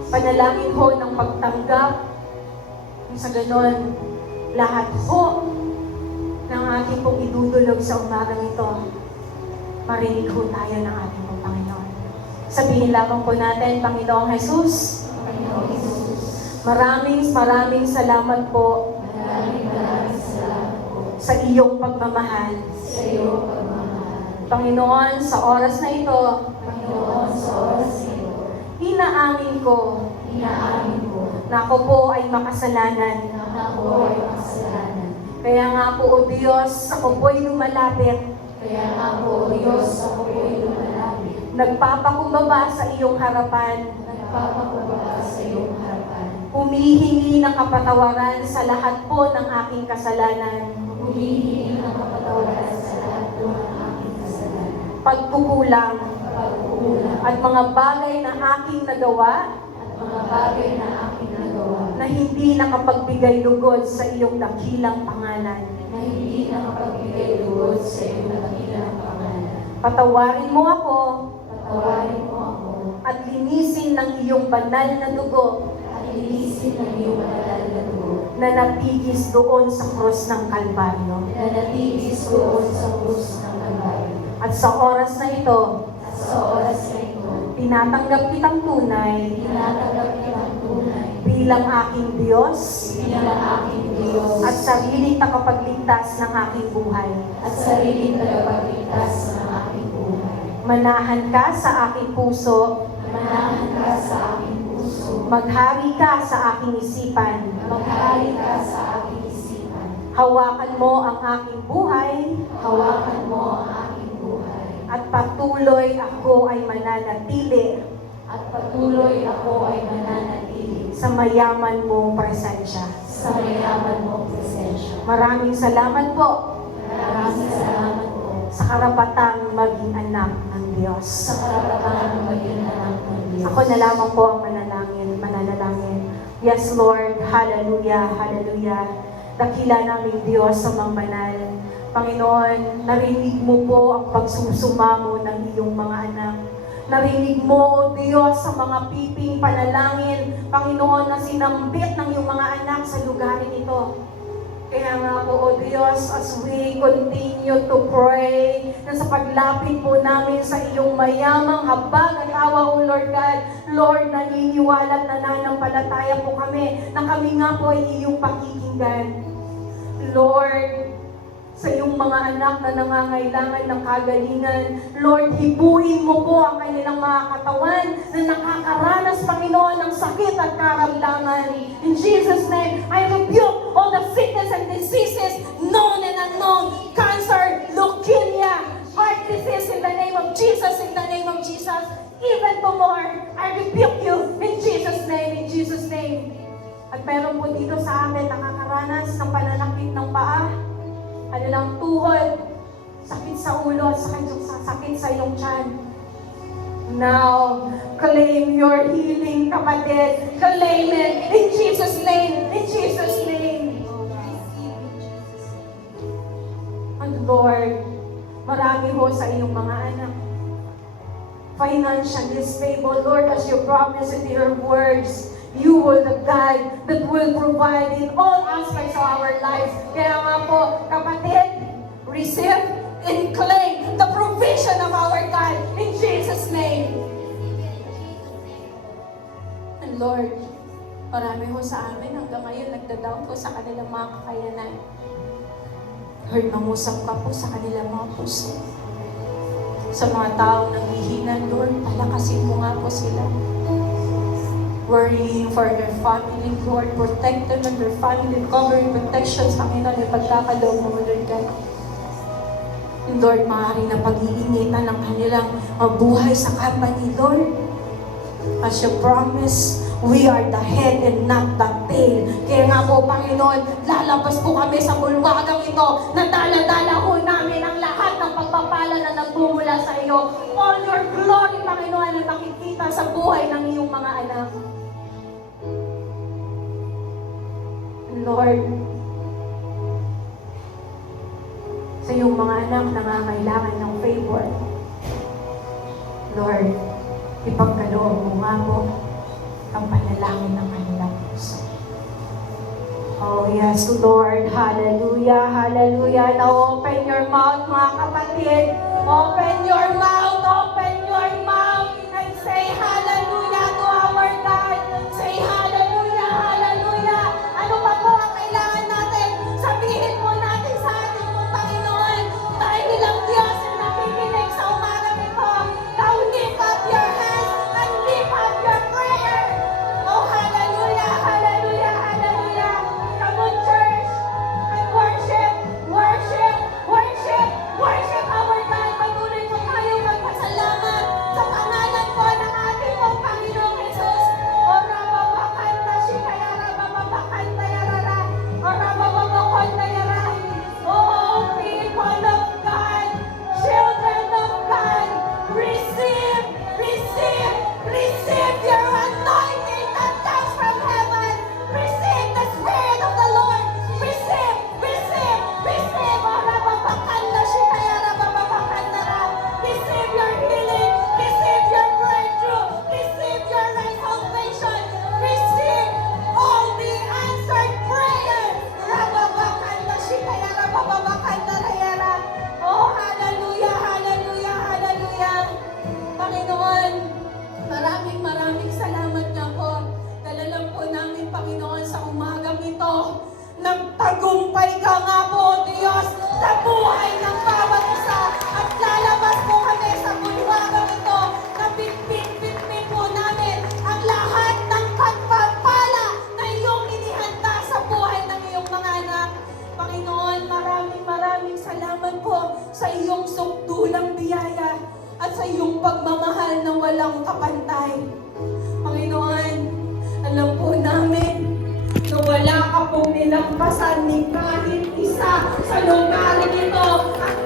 Panalangin ho ng pagtanggap. Sa ganon, lahat ho ng ating pong idudulog sa umagang ito, marinig ho tayo ng ating pong Panginoon. Sabihin lamang po natin, Panginoong Jesus, maraming salamat po sa iyong pagmamahal. Panginoon, sa oras na ito, inaamin ko na ako po ay makasalanan. Kaya nga po, O Diyos, ako po'y lumalapit. Nagpapakumbaba sa iyong harapan. Humihingi ng kapatawaran sa lahat po ng aking kasalanan. Pagkukulang at mga bagay na aking nagawa na hindi nakapagbigay lugod sa iyong dakilang pangalan. Patawarin mo ako at linisin ng iyong banal na dugo na natigis doon sa krus ng Kalbaryo. At sa oras na ito, tinatanggap kitang tunay bilang aking Diyos at sariling takapagligtas ng aking buhay. Manahan ka sa aking puso. Maghari ka sa aking isipan. Hawakan mo ang aking buhay. at patuloy ako ay mananatili at patuloy ako ay mananatili sa mayaman mong presensya. sa mayaman mong presensya. Maraming salamat po Maraming salamat po sa karapatang maging anak ng Diyos. sa karapatan ng maging anak ng Diyos. Ako na lamang po ang mananalangin. Yes, Lord. Hallelujah, hallelujah. Dakila namin Diyos sa mga banal. Panginoon, narinig mo po ang pagsusumamo ng iyong mga anak. Narinig mo, Diyos, sa mga piping panalangin, Panginoon, na sinambit ng iyong mga anak sa lugarin ito. Kaya nga po, O Diyos, as we continue to pray, na sa paglapit po namin sa iyong mayamang habag at awa, O Lord God, Lord, naniniwala at nananampalataya po kami na kami nga po ay iyong pakikinggan. Lord, sa iyong mga anak na nangangailangan ng kagalingan, Lord, hibuin mo po ang kanilang mga katawan na nakakaranas, Panginoon, ng sakit at karamdaman. In Jesus' name, I rebuke all the sickness and diseases, known and unknown, cancer, leukemia, heart disease, in the name of Jesus, in the name of Jesus. Even tumor, I rebuke you in Jesus' name, in Jesus' name. At meron po dito sa amin nakakaranas ng pananakit ng paa, kanilang tuhod, sakit sa ulo, sakit sa iyong tiyan. Now, claim your healing, kapatid. Claim it in Jesus' name. In Jesus' name. And Lord, marami ho sa iyong mga anak. Financially stable, Lord, as you promise in your words, you will the God that will provide in all aspects of our lives. Kaya nga po, kapatid, receive and claim the provision of our God in Jesus' name. And Lord, marami ho sa amin hanggang ngayon nagda-down po sa kanilang mga kakayanan. Lord, mangusap ka po sa kanilang mga puso. Sa mga taong nanghihina, Lord, palakasin mo nga po sila. Worrying for their family, Lord, protect them and their family, covering protections, Panginoon, yung pagkakaloob mo, Lord God. And Lord, maaari na pag-iinitan ng kanilang buhay sa company, Lord. As you promise, we are the head and not the tail. Kaya nga po, Panginoon, lalabas po kami sa bulwagang ito na dala-dala ho namin ang lahat ng pagpapala na nagbumula sa iyo. All your glory, Panginoon, na makikita sa buhay ng iyong mga anak. Lord, sa iyong mga anak nangangailangan ng favor, Lord, ipagkaloob mo nga po ang panalangin ng kanilang puso. Oh yes, Lord, hallelujah, hallelujah. Now open your mouth, mga kapatid. Open your mouth, and say hallelujah to our God. Say hallelujah, hallelujah. Ano pa po ang kailangan natin? Sabihin mo natin sa ating Panginoon. Dahil nilang Diyos ang nakikinig sa umaga nito. Now lift up your hands and lift up your prayer. Oh, hallelujah, hallelujah, hallelujah. Come on, church, and worship, worship, worship, worship our God. Patuloy po tayo walang kapantay. Panginoon, alam po namin na wala ka pong nilampasan ni kahit isa sa lugar nito at